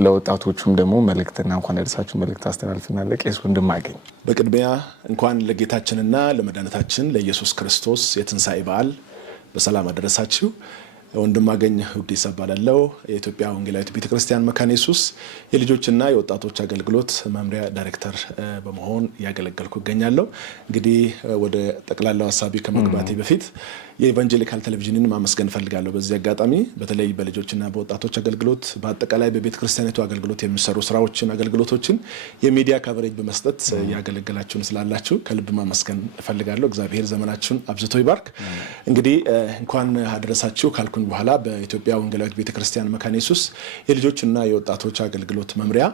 ለወጣቶቹም ደግሞ መልእክትና እንኳን ያደረሳችሁ መልእክት አስተላልፍናለሁ። ቄስ ወንድማገኝ በቅድሚያ እንኳን ለጌታችንና ለመድኃኒታችን ለኢየሱስ ክርስቶስ የትንሣኤ በዓል በሰላም አደረሳችሁ። ወንድማገኝ ውዴሳ እባላለሁ። የኢትዮጵያ ወንጌላዊት ቤተክርስቲያን መካነ ኢየሱስ የልጆችና የወጣቶች አገልግሎት መምሪያ ዳይሬክተር በመሆን እያገለገልኩ እገኛለሁ። እንግዲህ ወደ ጠቅላላው ሀሳቢ ከመግባቴ በፊት የኢቫንጀሊካል ቴሌቪዥንን ማመስገን ፈልጋለሁ በዚህ አጋጣሚ በተለይ በልጆችና በወጣቶች አገልግሎት በአጠቃላይ በቤተ ክርስቲያኒቱ አገልግሎት የሚሰሩ ስራዎችን አገልግሎቶችን የሚዲያ ካቨሬጅ በመስጠት ያገለገላችሁን ስላላችሁ ከልብ ማመስገን ፈልጋለሁ። እግዚአብሔር ዘመናችሁን አብዝቶ ይባርክ። እንግዲህ እንኳን አደረሳችሁ ካልኩኝ በኋላ በኢትዮጵያ ወንጌላዊት ቤተ ክርስቲያን መካነ ኢየሱስ የልጆችና የወጣቶች አገልግሎት መምሪያ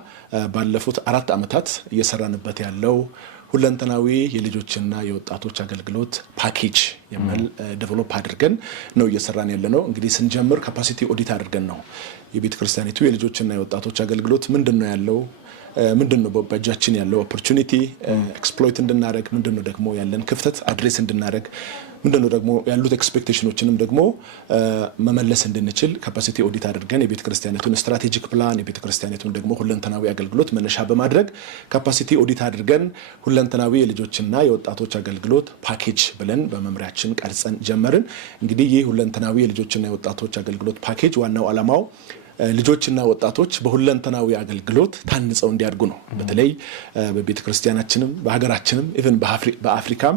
ባለፉት 4 ዓመታት እየሰራንበት ያለው ሁለንተናዊ የልጆችና የወጣቶች አገልግሎት ፓኬጅ የሚል ዴቨሎፕ አድርገን ነው እየሰራን ያለነው። እንግዲህ ስንጀምር ካፓሲቲ ኦዲት አድርገን ነው የቤተክርስቲያኒቱ የልጆችና የወጣቶች አገልግሎት ምንድነው ያለው ምንድነው በእጃችን ያለው ኦፖርቹኒቲ ኤክስፕሎይት እንድናደርግ ምንድነው ደግሞ ያለን ክፍተት አድሬስ እንድናደርግ ምንድነው ደግሞ ያሉት ኤክስፔክቴሽኖችንም ደግሞ መመለስ እንድንችል ካፓሲቲ ኦዲት አድርገን የቤተ ክርስቲያኒቱን ስትራቴጂክ ፕላን የቤተ ክርስቲያኒቱን ደግሞ ሁለንተናዊ አገልግሎት መነሻ በማድረግ ካፓሲቲ ኦዲት አድርገን ሁለንተናዊ የልጆችና የወጣቶች አገልግሎት ፓኬጅ ብለን በመምሪያችን ቀርጸን ጀመርን። እንግዲህ ይህ ሁለንተናዊ የልጆችና የወጣቶች አገልግሎት ፓኬጅ ዋናው ዓላማው ልጆችና ወጣቶች በሁለንተናዊ አገልግሎት ታንጸው እንዲያድጉ ነው። በተለይ በቤተ ክርስቲያናችንም በሀገራችንም ኢቭን በአፍሪካም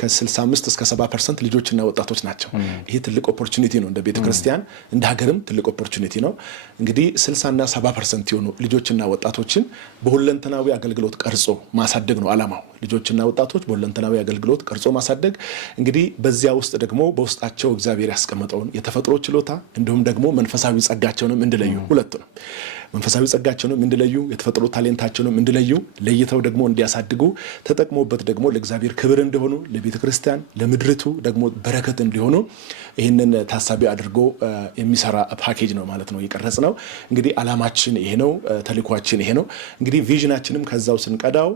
ከ65 እስከ 70% ልጆችና ወጣቶች ናቸው። ይሄ ትልቅ ኦፖርቹኒቲ ነው እንደ ቤተ ክርስቲያን እንደ ሀገርም ትልቅ ኦፖርቹኒቲ ነው። እንግዲህ 60 እና 70% የሆኑ ልጆችና ወጣቶችን በሁለንተናዊ አገልግሎት ቀርጾ ማሳደግ ነው ዓላማው። ልጆችና ወጣቶች በሁለንተናዊ አገልግሎት ቀርጾ ማሳደግ እንግዲህ በዚያ ውስጥ ደግሞ በውስጣቸው እግዚአብሔር ያስቀመጠውን የተፈጥሮ ችሎታ እንዲሁም ደግሞ መንፈሳዊ ጸጋቸውንም እንዲለዩ ሁለቱንም መንፈሳዊ ጸጋቸውንም እንዲለዩ የተፈጥሮ ታሌንታቸውንም እንዲለዩ ለይተው ደግሞ እንዲያሳድጉ ተጠቅሞበት ደግሞ ለእግዚአብሔር ክብር እንዲሆኑ ለቤተ ክርስቲያን ለምድርቱ ደግሞ በረከት እንዲሆኑ ይህንን ታሳቢ አድርጎ የሚሰራ ፓኬጅ ነው ማለት ነው የቀረጽ ነው። እንግዲህ ዓላማችን ይሄ ነው፣ ተልኳችን ይሄ ነው። እንግዲህ ቪዥናችንም ከዛው ስንቀዳው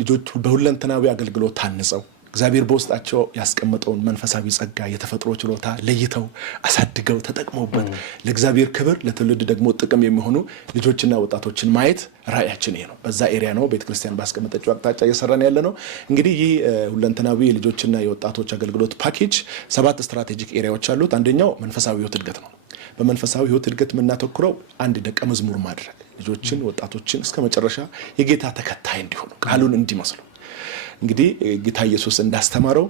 ልጆች በሁለንተናዊ አገልግሎት ታንጸው እግዚአብሔር በውስጣቸው ያስቀመጠውን መንፈሳዊ ጸጋ የተፈጥሮ ችሎታ ለይተው አሳድገው ተጠቅመውበት ለእግዚአብሔር ክብር ለትውልድ ደግሞ ጥቅም የሚሆኑ ልጆችና ወጣቶችን ማየት ራእያችን ይሄ ነው። በዛ ኤሪያ ነው ቤተክርስቲያን ባስቀመጠችው አቅጣጫ እየሰራን ያለ ነው። እንግዲህ ይህ ሁለንተናዊ የልጆችና የወጣቶች አገልግሎት ፓኬጅ 7 ስትራቴጂክ ኤሪያዎች አሉት። አንደኛው መንፈሳዊ ሕይወት እድገት ነው። በመንፈሳዊ ሕይወት እድገት የምናተኩረው አንድ ደቀ መዝሙር ማድረግ ልጆችን ወጣቶችን እስከ መጨረሻ የጌታ ተከታይ እንዲሆኑ ቃሉን እንዲመስሉ እንግዲህ ጌታ ኢየሱስ እንዳስተማረው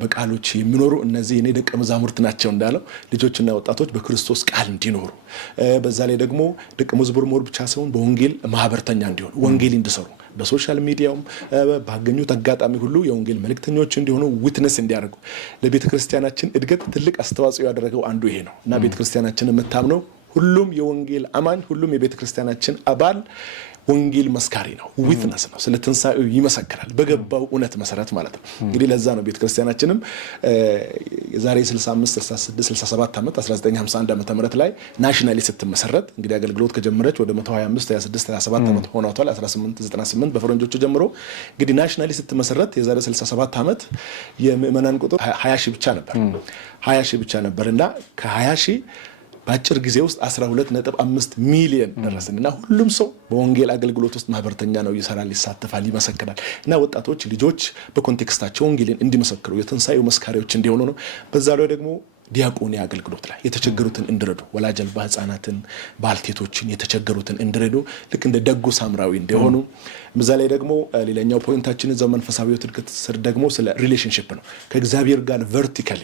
በቃሎች የሚኖሩ እነዚህ የኔ ደቀ መዛሙርት ናቸው እንዳለው ልጆችና ወጣቶች በክርስቶስ ቃል እንዲኖሩ በዛ ላይ ደግሞ ደቀ መዝሙር መሆን ብቻ ሳይሆን በወንጌል ማህበርተኛ እንዲሆኑ ወንጌል እንዲሰሩ በሶሻል ሚዲያውም ባገኙት አጋጣሚ ሁሉ የወንጌል መልእክተኞች እንዲሆኑ ዊትነስ እንዲያደርጉ ለቤተ ክርስቲያናችን እድገት ትልቅ አስተዋጽኦ ያደረገው አንዱ ይሄ ነው እና ቤተ ክርስቲያናችን የምታምነው ሁሉም የወንጌል አማኝ ሁሉም የቤተ ክርስቲያናችን አባል ወንጌል መስካሪ ነው፣ ዊትነስ ነው። ስለ ትንሳኤው ይመሰክራል በገባው እውነት መሰረት ማለት ነው። እንግዲህ ለዛ ነው ቤተክርስቲያናችንም የዛሬ 65 66 67 ዓመት 1951 ዓመተ ምህረት ላይ ናሽናሊ ስትመሰረት እንግዲህ አገልግሎት ከጀመረች ወደ 125 26 27 ዓመት ሆኗታል። 1898 በፈረንጆቹ ጀምሮ እንግዲህ ናሽናሊ ስትመሰረት የዛሬ 67 ዓመት የምእመናን ቁጥር 20 ሺህ ብቻ ነበር 20 ሺህ ብቻ ነበርና ከ20 ሺህ በአጭር ጊዜ ውስጥ 12.5 ሚሊዮን ደረስን እና ሁሉም ሰው በወንጌል አገልግሎት ውስጥ ማህበርተኛ ነው፣ ይሰራል፣ ይሳተፋል፣ ይመሰክራል እና ወጣቶች ልጆች በኮንቴክስታቸው ወንጌልን እንዲመሰክሩ የትንሳኤው መስካሪዎች እንዲሆኑ ነው። በዛ ላይ ደግሞ ዲያቆኒ አገልግሎት ላይ የተቸገሩትን እንዲረዱ ወላጅ አልባ ህጻናትን ባልቴቶችን የተቸገሩትን እንዲረዱ ልክ እንደ ደጉ ሳምራዊ እንዲሆኑ በዛ ላይ ደግሞ ሌላኛው ፖይንታችን እዛው መንፈሳዊ እድገት ስር ደግሞ ስለ ሪሌሽንሺፕ ነው። ከእግዚአብሔር ጋር ቨርቲካሊ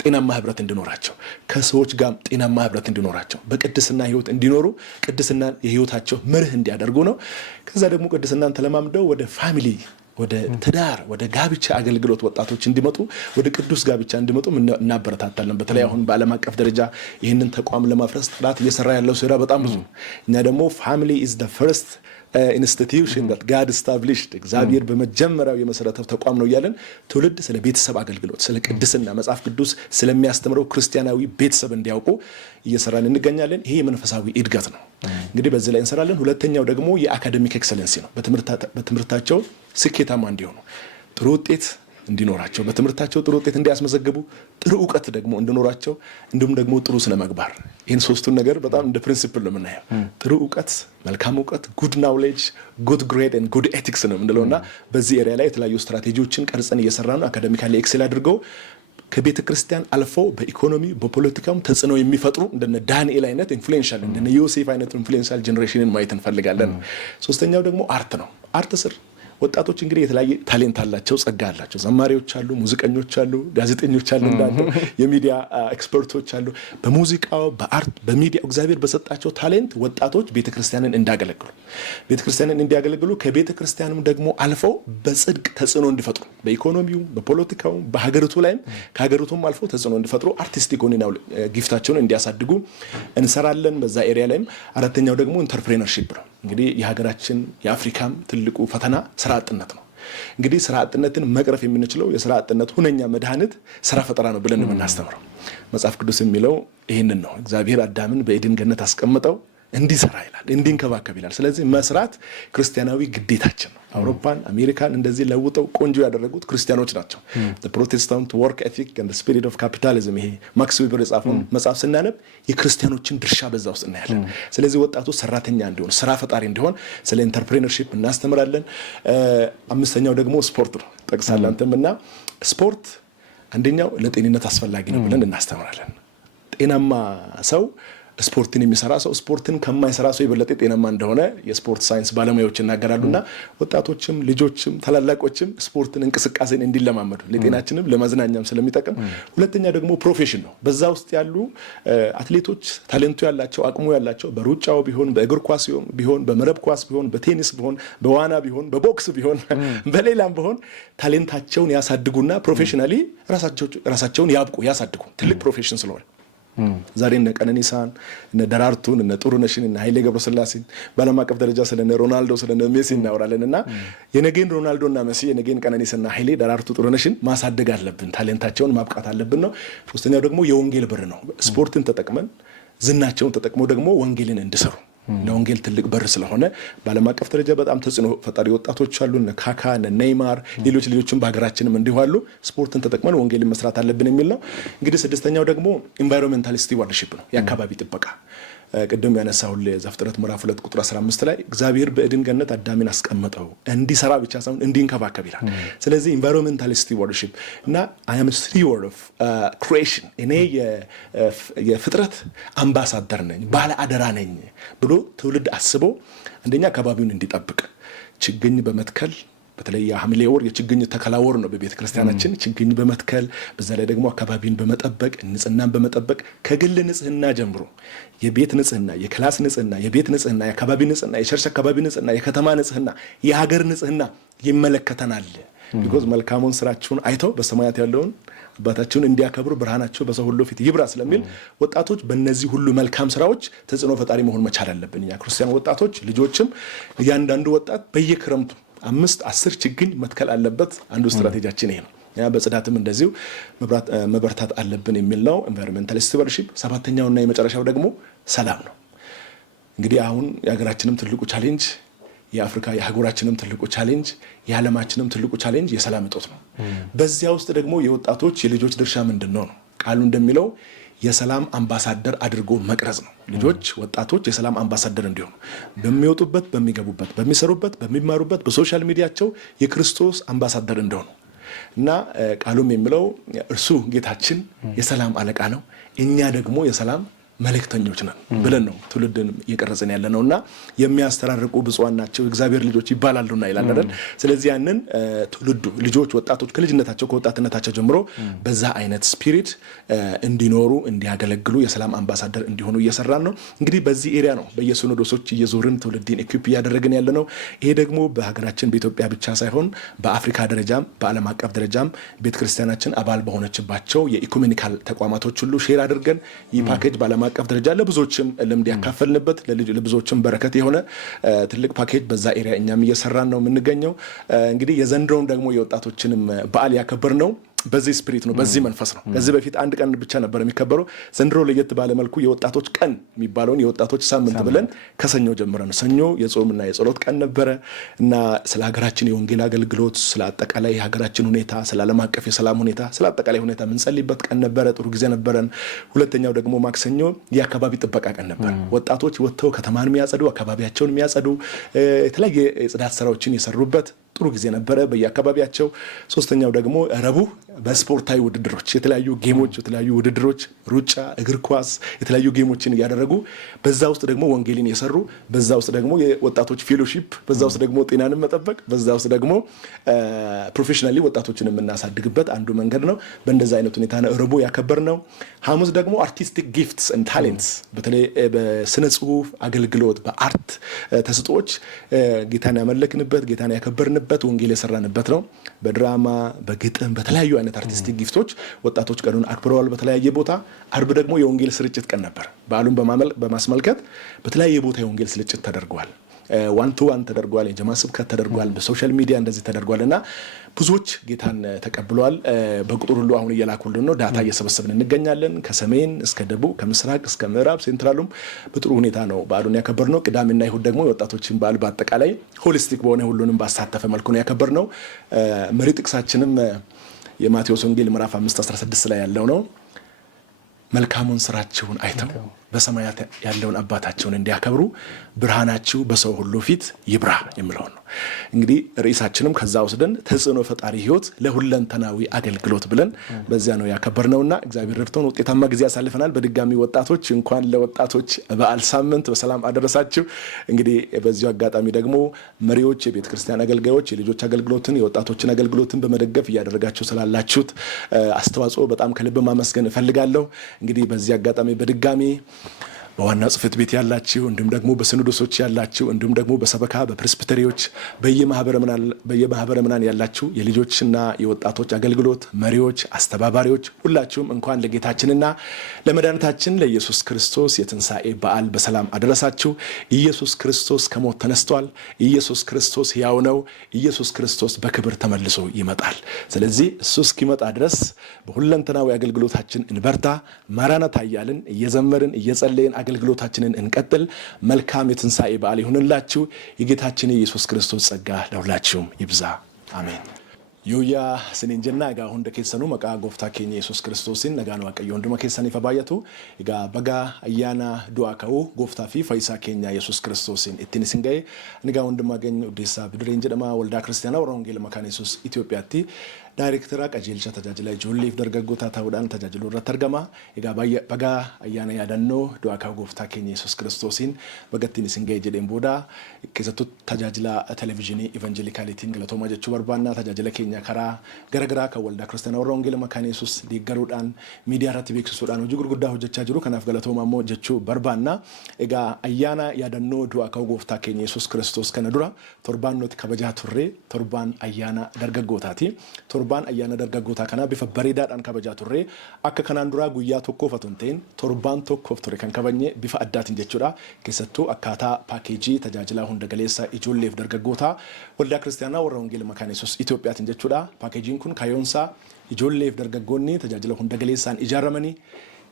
ጤናማ ህብረት እንዲኖራቸው ከሰዎች ጋር ጤናማ ህብረት እንዲኖራቸው በቅድስና ህይወት እንዲኖሩ ቅድስና የህይወታቸው መርህ እንዲያደርጉ ነው። ከዛ ደግሞ ቅድስናን ተለማምደው ወደ ፋሚሊ ወደ ትዳር ወደ ጋብቻ አገልግሎት ወጣቶች እንዲመጡ ወደ ቅዱስ ጋብቻ እንዲመጡ እናበረታታለን። በተለይ አሁን በዓለም አቀፍ ደረጃ ይህንን ተቋም ለማፍረስ ጠላት እየሰራ ያለው ስራ በጣም ብዙ ነው። እኛ ደግሞ ፋሚሊ ኢዝ ዘ ፈርስት ኢንስቲትዩሽን that God established እግዚአብሔር በመጀመሪያው የመሰረተው ተቋም ነው እያለን ትውልድ ስለ ቤተሰብ አገልግሎት ስለ ቅድስና መጽሐፍ ቅዱስ ስለሚያስተምረው ክርስቲያናዊ ቤተሰብ እንዲያውቁ እየሰራን እንገኛለን። ይሄ የመንፈሳዊ እድገት ነው። እንግዲህ በዚህ ላይ እንሰራለን። ሁለተኛው ደግሞ የአካዳሚክ ኤክሰለንሲ ነው። በትምህርታቸው ስኬታማ እንዲሆኑ ጥሩ ውጤት እንዲኖራቸው በትምህርታቸው ጥሩ ውጤት እንዲያስመዘግቡ ጥሩ እውቀት ደግሞ እንዲኖራቸው እንዲሁም ደግሞ ጥሩ ስነ ምግባር ይህን ሶስቱን ነገር በጣም እንደ ፕሪንሲፕል ነው የምናየው። ጥሩ እውቀት፣ መልካም እውቀት፣ ጉድ ናውሌጅ፣ ጉድ ግሬድ ኤንድ ጉድ ኤቲክስ ነው የምንለውና በዚህ ኤሪያ ላይ የተለያዩ ስትራቴጂዎችን ቀርጸን እየሰራ ነው። አካዳሚካሊ ኤክሴል አድርገው ከቤተ ክርስቲያን አልፈው በኢኮኖሚ በፖለቲካም ተጽዕኖ የሚፈጥሩ እንደነ ዳንኤል አይነት ኢንፍሉዌንሻል እንደነ ዮሴፍ አይነት ኢንፍሉዌንሻል ጄኔሬሽንን ማየት እንፈልጋለን። ሶስተኛው ደግሞ አርት ነው። አርት ስር ወጣቶች እንግዲህ የተለያየ ታሌንት አላቸው፣ ጸጋ አላቸው። ዘማሪዎች አሉ፣ ሙዚቀኞች አሉ፣ ጋዜጠኞች አሉ፣ እንዳንተ የሚዲያ ኤክስፐርቶች አሉ። በሙዚቃው በአርት በሚዲያ እግዚአብሔር በሰጣቸው ታሌንት ወጣቶች ቤተክርስቲያንን እንዲያገለግሉ ከቤተክርስቲያንም ደግሞ አልፈው በጽድቅ ተጽዕኖ እንዲፈጥሩ በኢኮኖሚው በፖለቲካው በሀገሪቱ ላይም ከሀገሪቱም አልፈው ተጽዕኖ እንዲፈጥሩ አርቲስቲክ ሆነው ጊፍታቸውን እንዲያሳድጉ እንሰራለን። በዛ ኤሪያ ላይም አራተኛው ደግሞ ኢንተርፕሬነርሺፕ ነው። እንግዲህ የሀገራችን የአፍሪካም ትልቁ ፈተና ስራ አጥነት ነው። እንግዲህ ስራ አጥነትን መቅረፍ የምንችለው የስራ አጥነት ሁነኛ መድኃኒት ስራ ፈጠራ ነው ብለን የምናስተምረው። መጽሐፍ ቅዱስ የሚለው ይህንን ነው። እግዚአብሔር አዳምን በኤድን ገነት አስቀምጠው እንዲሰራ ይላል፣ እንዲንከባከብ ይላል። ስለዚህ መስራት ክርስቲያናዊ ግዴታችን ነው። አውሮፓን አሜሪካን እንደዚህ ለውጠው ቆንጆ ያደረጉት ክርስቲያኖች ናቸው። ፕሮቴስታንት ወርክ ኤቲክ ኤንድ ስፒሪት ኦፍ ካፒታሊዝም ይሄ ማክስ ዌበር የጻፈውን መጽሐፍ ስናነብ የክርስቲያኖችን ድርሻ በዛ ውስጥ እናያለን። ስለዚህ ወጣቱ ሰራተኛ እንዲሆን ስራ ፈጣሪ እንዲሆን ስለ ኢንተርፕሬነርሺፕ እናስተምራለን። አምስተኛው ደግሞ ስፖርት ነው። ጠቅሳለህ አንተም እና ስፖርት አንደኛው ለጤንነት አስፈላጊ ነው ብለን እናስተምራለን። ጤናማ ሰው ስፖርትን የሚሰራ ሰው ስፖርትን ከማይሰራ ሰው የበለጠ ጤናማ እንደሆነ የስፖርት ሳይንስ ባለሙያዎች ይናገራሉና ወጣቶችም ልጆችም ታላላቆችም ስፖርትን እንቅስቃሴን እንዲለማመዱ ለጤናችንም ለማዝናኛም ስለሚጠቅም። ሁለተኛ ደግሞ ፕሮፌሽን ነው። በዛ ውስጥ ያሉ አትሌቶች ታሌንቱ ያላቸው አቅሙ ያላቸው በሩጫው ቢሆን በእግር ኳስ ቢሆን በመረብ ኳስ ቢሆን በቴኒስ ቢሆን በዋና ቢሆን በቦክስ ቢሆን በሌላም ቢሆን ታሌንታቸውን ያሳድጉና ፕሮፌሽናሊ ራሳቸውን ያሳድጉ። ትልቅ ፕሮፌሽን ስለሆነ ዛሬ እነ ቀነኒሳን እነ ደራርቱን እነ ጥሩነሽን እነ ኃይሌ ገብረስላሴን በዓለም አቀፍ ደረጃ ስለነ ሮናልዶ ስለነ ሜሲ እናወራለን እና የነገን ሮናልዶና ሜሲ የነገን ቀነኒሳና ኃይሌ ደራርቱ ጥሩነሽን ማሳደግ አለብን፣ ታሌንታቸውን ማብቃት አለብን ነው። ሶስተኛው ደግሞ የወንጌል በር ነው። ስፖርትን ተጠቅመን ዝናቸውን ተጠቅመው ደግሞ ወንጌልን እንዲሰሩ ለወንጌል ትልቅ በር ስለሆነ በዓለም አቀፍ ደረጃ በጣም ተጽዕኖ ፈጣሪ ወጣቶች አሉ። እነ ካካ እነ ኔይማር ሌሎችም በሀገራችንም እንዲሁ አሉ። ስፖርትን ተጠቅመን ወንጌልን መስራት አለብን የሚል ነው። እንግዲህ ስድስተኛው ደግሞ ኢንቫይሮንሜንታል ስቲዋርድሺፕ ነው፣ የአካባቢ ጥበቃ። ቅድም ያነሳሁልህ ዘፍጥረት ምዕራፍ 2 ቁጥር 15 ላይ እግዚአብሔር በኤድን ገነት አዳምን አስቀመጠው እንዲሰራ ብቻ ሳይሆን እንዲንከባከብ ይላል። ስለዚህ ኢንቫይሮንሜንታል ስቲዋርድሺፕ እና አይ አም ስቲዋርድ ኦፍ ክሪኤሽን እኔ የፍጥረት አምባሳደር ነኝ፣ ባለ አደራ ነኝ ብሎ ትውልድ አስቦ አንደኛ አካባቢውን እንዲጠብቅ ችግኝ በመትከል በተለይ የሐምሌ ወር የችግኝ ተከላ ወር ነው በቤተ ክርስቲያናችን። ችግኝ በመትከል በዛ ላይ ደግሞ አካባቢን በመጠበቅ ንጽህናን በመጠበቅ ከግል ንጽህና ጀምሮ የቤት ንጽህና፣ የክላስ ንጽህና፣ የቤት ንጽህና፣ የአካባቢ ንጽህና፣ የቸርች አካባቢ ንጽህና፣ የከተማ ንጽህና፣ የሀገር ንጽህና ይመለከተናል። ቢኮዝ መልካሙን ስራችሁን አይተው በሰማያት ያለውን አባታችሁን እንዲያከብሩ ብርሃናቸው በሰው ሁሉ ፊት ይብራ ስለሚል ወጣቶች በእነዚህ ሁሉ መልካም ስራዎች ተጽዕኖ ፈጣሪ መሆን መቻል አለብን። እኛ ክርስቲያን ወጣቶች ልጆችም እያንዳንዱ ወጣት በየክረምቱ 5-10 ችግኝ መትከል አለበት። አንዱ ስትራቴጂያችን ይሄ ነው። ያ በጽዳትም እንደዚሁ መበርታት አለብን የሚል ነው። ኢንቫይሮንሜንታል ስቲዋርድሺፕ። ሰባተኛውና የመጨረሻው ደግሞ ሰላም ነው። እንግዲህ አሁን የሀገራችንም ትልቁ ቻሌንጅ የአፍሪካ የሀገራችንም ትልቁ ቻሌንጅ የዓለማችንም ትልቁ ቻሌንጅ የሰላም እጦት ነው። በዚያ ውስጥ ደግሞ የወጣቶች የልጆች ድርሻ ምንድን ነው? ቃሉ እንደሚለው የሰላም አምባሳደር አድርጎ መቅረጽ ነው። ልጆች ወጣቶች የሰላም አምባሳደር እንዲሆኑ በሚወጡበት በሚገቡበት በሚሰሩበት በሚማሩበት በሶሻል ሚዲያቸው የክርስቶስ አምባሳደር እንደሆኑ እና ቃሉም የሚለው እርሱ ጌታችን የሰላም አለቃ ነው፣ እኛ ደግሞ የሰላም መልእክተኞች ነን ብለን ነው ትውልድን እየቀረጽን ያለ ነውና የሚያስተራርቁ ብፁዓን ናቸው እግዚአብሔር ልጆች ይባላሉና ይላል አይደል? ስለዚህ ያንን ትውልዱ ልጆች ወጣቶች ከልጅነታቸው ከወጣትነታቸው ጀምሮ በዛ አይነት ስፒሪት እንዲኖሩ እንዲያገለግሉ የሰላም አምባሳደር እንዲሆኑ እየሰራን ነው። እንግዲህ በዚህ ኤሪያ ነው በየሲኖዶሶች እየዞርን ትውልድን ኢኩፕ እያደረግን ያለ ነው። ይሄ ደግሞ በሀገራችን በኢትዮጵያ ብቻ ሳይሆን በአፍሪካ ደረጃም በዓለም አቀፍ ደረጃም ቤተክርስቲያናችን አባል በሆነችባቸው የኢኮኖሚካል ተቋማቶች ሁሉ ሼር አድርገን ይህ ፓኬጅ በዓለም አቀፍ ደረጃ ለብዙዎችም ልምድ ያካፈልንበት ለብዙዎችም በረከት የሆነ ትልቅ ፓኬጅ በዛ ኤሪያ እኛም እየሰራን ነው የምንገኘው። እንግዲህ የዘንድሮውን ደግሞ የወጣቶችንም በዓል ያከበር ነው በዚህ ስፒሪት ነው፣ በዚህ መንፈስ ነው። ከዚህ በፊት አንድ ቀን ብቻ ነበር የሚከበረው። ዘንድሮ ለየት ባለ መልኩ የወጣቶች ቀን የሚባለውን የወጣቶች ሳምንት ብለን ከሰኞ ጀምረን ሰኞ የጾምና የጸሎት ቀን ነበረ እና ስለ ሀገራችን የወንጌል አገልግሎት፣ ስለ አጠቃላይ የሀገራችን ሁኔታ፣ ስለ ዓለም አቀፍ የሰላም ሁኔታ፣ ስለ አጠቃላይ ሁኔታ የምንጸልይበት ቀን ነበረ። ጥሩ ጊዜ ነበረን። ሁለተኛው ደግሞ ማክሰኞ የአካባቢ ጥበቃ ቀን ነበር። ወጣቶች ወጥተው ከተማን የሚያጸዱ፣ አካባቢያቸውን የሚያጸዱ፣ የተለያየ የጽዳት ስራዎችን የሰሩበት ጥሩ ጊዜ ነበረ በየአካባቢያቸው። ሶስተኛው ደግሞ ረቡዕ በስፖርታዊ ውድድሮች የተለያዩ ጌሞች የተለያዩ ውድድሮች ሩጫ እግር ኳስ የተለያዩ ጌሞችን ያደረጉ በዛ ውስጥ ደግሞ ወንጌልን የሰሩ በዛ ውስጥ ደግሞ የወጣቶች ፌሎሺፕ በዛ ውስጥ ደግሞ ጤናንም መጠበቅ በዛ ውስጥ ደግሞ ፕሮፌሽናሊ ወጣቶችን የምናሳድግበት አንዱ መንገድ ነው። በእንደዛ አይነት ሁኔታ ነው ረቡዕ ያከበርነው። ሐሙስ ደግሞ አርቲስቲክ ጊፍትስ ኤንድ ታሌንትስ በተለይ በስነ ጽሁፍ አገልግሎት በአርት ተስጦች ጌታን ያመለክንበት ጌታን ያከበርንበት ወንጌል የሰራንበት ነው። በድራማ በግጥም በተለያዩ አይነት አርቲስቲክ ጊፍቶች ወጣቶች ቀኑን አክብረዋል በተለያየ ቦታ። አርብ ደግሞ የወንጌል ስርጭት ቀን ነበር። በዓሉን በማስመልከት በተለያየ ቦታ የወንጌል ስርጭት ተደርጓል። ዋን ቱ ዋን ተደርጓል። የጀማ ስብከት ተደርጓል። በሶሻል ሚዲያ እንደዚህ ተደርጓል እና ብዙዎች ጌታን ተቀብለዋል። በቁጥር ሁሉ አሁን እየላኩልን ነው። ዳታ እየሰበሰብን እንገኛለን። ከሰሜን እስከ ደቡብ ከምስራቅ እስከ ምዕራብ ሴንትራሉም በጥሩ ሁኔታ ነው በዓሉን ያከበርነው። ቅዳሜና ይሁድ ደግሞ የወጣቶችን በዓል በአጠቃላይ ሆሊስቲክ በሆነ ሁሉንም ባሳተፈ መልኩ ነው ያከበርነው። መሪ ጥቅሳችንም የማቴዎስ ወንጌል ምዕራፍ 5:16 ላይ ያለው ነው። መልካሙን ስራችሁን አይተው በሰማያት ያለውን አባታቸውን እንዲያከብሩ ብርሃናችሁ በሰው ሁሉ ፊት ይብራ የሚለው ነው። እንግዲህ ርዕሳችንም ከዛ ወስደን ተጽዕኖ ፈጣሪ ህይወት ለሁለንተናዊ አገልግሎት ብለን በዚያ ነው ያከበርነውና እግዚአብሔር ረድቶን ውጤታማ ጊዜ ያሳልፈናል። በድጋሚ ወጣቶች እንኳን ለወጣቶች በዓል ሳምንት በሰላም አደረሳችሁ። እንግዲህ በዚሁ አጋጣሚ ደግሞ መሪዎች፣ የቤተ ክርስቲያን አገልጋዮች የልጆች አገልግሎትን የወጣቶችን አገልግሎትን በመደገፍ እያደረጋችሁ ስላላችሁት አስተዋጽኦ በጣም ከልብ ማመስገን እፈልጋለሁ። እንግዲህ በዚህ አጋጣሚ በድጋሚ በዋና ጽሕፈት ቤት ያላችሁ እንዲሁም ደግሞ በሲኖዶሶች ያላችሁ እንዲሁም ደግሞ በሰበካ በፕሬስቢተሪዎች በየማህበረ ምናን ያላችሁ የልጆችና የወጣቶች አገልግሎት መሪዎች፣ አስተባባሪዎች ሁላችሁም እንኳን ለጌታችንና ለመድኃኒታችን ለኢየሱስ ክርስቶስ የትንሣኤ በዓል በሰላም አደረሳችሁ። ኢየሱስ ክርስቶስ ከሞት ተነስቷል። ኢየሱስ ክርስቶስ ሕያው ነው። ኢየሱስ ክርስቶስ በክብር ተመልሶ ይመጣል። ስለዚህ እሱ እስኪመጣ ድረስ በሁለንተናዊ አገልግሎታችን እንበርታ። ማራናታ እያልን እየዘመርን እየጸለይን አገልግሎታችንን እንቀጥል። መልካም የትንሣኤ በዓል ይሁንላችሁ። የጌታችን የኢየሱስ ክርስቶስ ጸጋ ለሁላችሁም ይብዛ። አሜን። ዩያ ስኔንጀና ጋ ሁንደ ኬሰኑ መቃ ጎፍታ ኬኛ ኢየሱስ ክርስቶስን ነጋን ዋቀዮ ሁንዱማ ኬሰኒ ፈባየቱ ጋ በጋ አያና ዱአ ከኡ ጎፍታ ፊ ፈይሳ ኬኛ ኢየሱስ ክርስቶስን እትን ሲንጋይ ንጋ ሁንዱማ ገኝ ኡዴሳ ብድሬን ጀደማ ወልዳ ክርስቲያና ወራንጌል መካነ ኢየሱስ ኢትዮጵያቲ ዳይሬክተራ ቀጀልቻ ተጃጅላ ጆሊፍ ደርገጎታ ታውዳን ተጃጅሉ ረተርገማ ጋ በጋ አያና ያዳኖ ዱአ ከኡ ጎፍታ ኬኛ ኢየሱስ ክርስቶስን በገቲን ሲንጋይ ጀደን ቦዳ ከዘቱ ተጃጅላ ቴሌቪዥን ኢቫንጀሊካሊቲን ገለቶማ ጀቹ በርባና ተጃጅላ ኬኛ ከራ ገረገራ ከወልዳ ክርስቲያና ወራንጌል መካነ ኢየሱስ ዲገሩዳን ሚዲያ ራት ቤክሱዳን ወጅ ጉርጉዳ ሆጀቻ ጅሩ ከናፍ ገለቶማ ሞ ጀቹ በርባና ጋ አያና ያዳኖ ዱአ ከኡ ጎፍታ ኬኛ ኢየሱስ ክርስቶስ ከነዱራ ቶርባኖት ከበጃ ቱሬ ቶርባን አያና ደርገጎታቲ ቶርባን አያና ደርገጎታ ከና ቢፈ በሬዳዳን ከበጃ ቱሬ አከ ከናንዱራ ጉያ ቶኮ ፈቶንቴን ቶርባን ቶኮ ቱሬ ከን ከበኘ ቢፈ አዳትን ጀቹዳ ከሰቱ አካታ ፓኬጂ ተጃጅላ ሁንደ ገሌሳ ኢጆሌፍ ደርገጎታ ወልዳ ክርስቲያና ወራንጌል መካነ ኢየሱስ ኢትዮጵያትን ጀቹዳ ፓኬጂን ኩን ካዮንሳ ኢጆሌፍ ደርገጎኒ ተጃጅላ ሁንደ ገሌሳን ኢጃረመኒ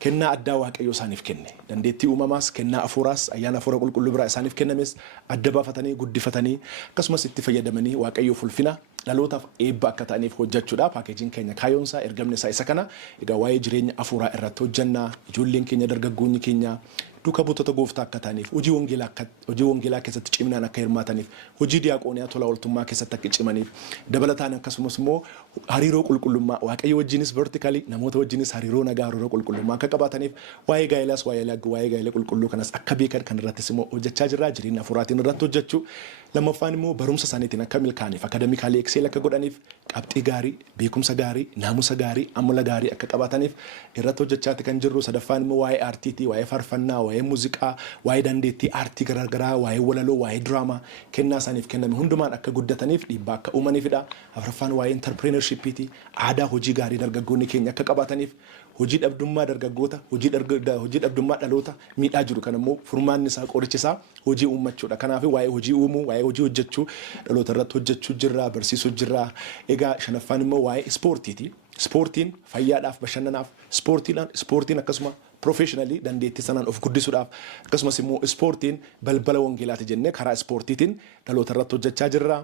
ከና አዳ ዋቀዮ ሳኒፍ ከነ ደንዴቲ ኡማማስ ከና አፎራስ አያና ፎራ ቁልቁል ብራ ሳኒፍ ከነመስ አደባ ፈተኒ ጉዲ ፈተኒ ከስመስ ኢትፈየደመኒ ዋቀዮ ፉልፊና ላሎታፍ ኤባ አከታኒፍ ሆጀቹዳ ፓኬጂን ከኛ ካዮንሳ ኤርገምነ ሳይሰከና ኢጋ ዋይ ጅሬኛ አፎራ እራቶ ጀና ጁሊን ከኛ ደርገጎኝ ከኛ ዱከ ቦተተ ጎፍታ አከታኒፍ ኡጂ ወንጌላ ከሰት ጭምናና ከርማታኒፍ ኡጂ ዲያቆኒያ ቶላ ወልቱማ ከሰት ተቅጭመኒፍ ደበለታና ከስሞስሞ ሃሪሮ ቁልቁልማ ዋቀይ ወጂንስ ቨርቲካሊ ነሞተ ወጂንስ ሃሪሮ ነጋ ሃሪሮ ቁልቁልማ ከቀባታኒፍ ዋይ ጋይላስ ዋይ ጋይለ ቁልቁሉ ከነስ አከቤከን ከነራተስሞ ኦጀቻ ጅራ ጅሪና ፉራቲን ረቶ ጀቹ ለመፋንሞ በሩምሰ ሳኔቲና ከሚልካኒፍ አካደሚካሊ ኤክሴል ከጎዳኒፍ ቀብጢ ጋሪ ቤኩምሰ ጋሪ ናሙሰ ጋሪ አሙለ ጋሪ አከቀባታኒፍ ረቶ ጀቻት ከንጅሩ ሰደፋንሞ ዋይ አርቲቲ ዋይ ፈርፈና ዋይ ሙዚቃ ዋይ ዳንዴቲ አርቲ ገራገራ ዋይ ወለሎ ዋይ ድራማ ከና ሳኒፍ ከነም ሁንዱማን አከ ጉደተኒፍ ዲባ ከኡመኒፍዳ አፍረፋን ዋይ ኢንተርፕሬነርሺፕ አዳ ሆጂ ጋሪ ደርገጎኒ ኬኛ ከቀባተኒፍ ሆጂ ደብዱማ ደርገጎታ ሆጂ ደብዱማ ዳሎታ ሚዳ ጅሩ ከነሞ ፉርማንሳ ቆርችሳ ሆጂ ኡመቹዳ ከናፊ ዋይ ሆጂ ኡሙ ዋይ ሆጂ ሆጀቹ ዳሎተ ረት ሆጀቹ ጅራ በርሲሱ ጅራ ኤጋ ሸነፋንሞ ዋይ ስፖርቲቲ ስፖርቲን ፈያዳፍ በሸነናፍ ስፖርቲን አከስማ ፕሮፌሽናሊ dandeetti sanaan of guddisuudhaaf akkasumas immoo ispoortiin balbala wangeelaati jennee karaa ispoortiitiin dhaloota irratti hojjechaa jirra.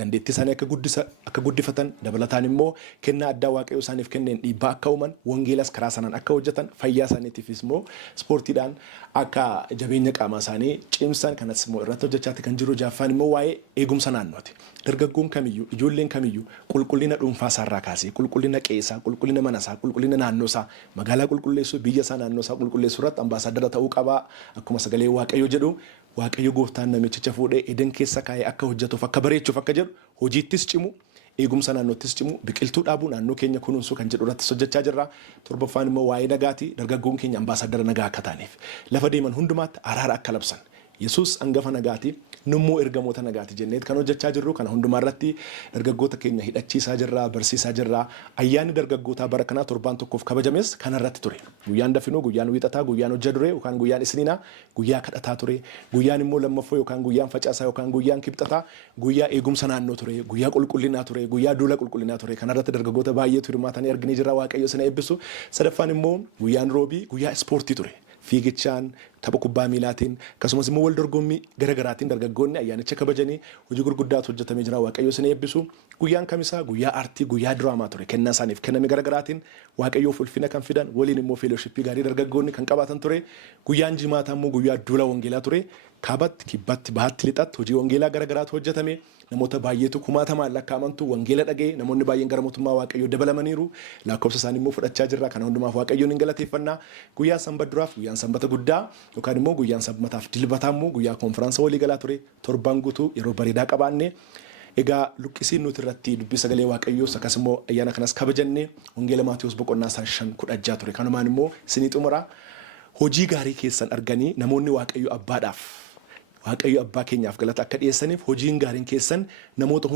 dandeettii isaanii akka guddifatan dabalataan immoo kennaa addaa waaqayyoo isaaniif kenneen dhiibbaa akka uuman wangeelas karaa sanaan akka hojjetan fayyaa isaaniitiifis immoo ispoortiidhaan akka jabeenya qaamaa isaanii cimsan kanas immoo irratti hojjechaati kan jiru. Jaaffaan immoo waa'ee eegumsa naannooti. Dargaggoon kamiyyuu ijoolleen kamiyyuu qulqullina dhuunfaa isaarraa kaasee qulqullina qe'ee, qulqullina mana isaa, qulqullina naannoo isaa, magaalaa qulqulleessuu, biyya isaa, naannoo isaa qulqulleessuu irratti ambaasaadara ta'uu qabaa. Akkuma sagalee waaqayyo jedhu waaqayyo gooftaan namichicha fuudhee Eden keessa kaa'ee akka hojjetuuf akka bareechuuf akka jedhu hojiittis cimu eegumsa naannoottis cimu biqiltuu dhaabuu naannoo keenya kunuunsuu kan jedhu irratti hojjechaa jirra. Torbaffaan immoo waa'ee nagaati. Dargaggoon keenya ambaasaadara nagaa akka taaniif lafa deeman hundumaatti araara akka labsan Yesuus hangafa nagaati. Nummoo ergamoota nagaati jenneet kan hojjechaa jirru. Kana hundumaa irratti dargaggoota keenya hidhachiisaa jirra, barsiisaa jirra. Ayyaanni dargaggootaa bara kanaa torbaan tokkoof kabajames kana irratti ture. Guyyaan dafinuu, guyyaan wiixataa, guyyaan hojja duree yookaan guyyaan isniinaa, guyyaa kadhataa ture. Guyyaan immoo lammaffoo yookaan guyyaan facaasaa yookaan guyyaan kibxataa, guyyaa eegumsa naannoo ture, guyyaa qulqullinaa ture, guyyaa duula qulqullinaa ture. Kana irratti dargaggoota baay'eetu hirmaatanii arginee jirra. Waaqayyo sana eebbisu. Sadaffaan immoo guyyaan roobii guyyaa ispoortii ture. Fiigichaan, tapha kubbaa miilaatiin akkasumas immoo wal dorgommii garaagaraatiin dargaggoonni ayyaanicha kabajanii hojii gurguddaatu hojjetamee jira. Waaqayyo sana eebbisu. Guyyaan kamisaa guyyaa aartii, guyyaa diraamaa ture. Kennaa isaaniif kenname garaagaraatiin waaqayyoof ulfina kan fidan waliin immoo feelooshipii gaarii dargaggoonni kan qabaatan ture. Guyyaan jimaataa immoo guyyaa duula wangeelaa ture. Kaabatti, kibbatti, bahaatti, lixatti hojii wangeelaa garaagaraatu hojjetame. Namoota baay'eetu kumaatamaan lakkaa'amantu wangeela dhagee namoonni baay'een gara mootummaa waaqayyoo dabalamaniiru. Lakkoofsa isaanii immoo fudhachaa jirra. Kana hundumaaf waaqayyoon hin galateeffannaa. Guyyaa sanbata duraaf guyyaan sanbata guddaa yookaan immoo guyyaan sanbataaf dilbataa immoo guyyaa konfiraansa waliigalaa ture. Torbaan guutuu yeroo bareedaa qabaanne. Egaa luqqisiin nuti irratti dubbii sagalee waaqayyoos akkasumas ayyaana kanas kabajanne wangeela Maatiyos boqonnaa 5:16 ture. Kanumaan immoo isinii xumura hojii gaarii keessan arganii namoonni waaqayyo abbaadhaaf waaqayyo abbaa keenyaaf galata akka dhiyeessaniif hojiin gaariin keessan namoota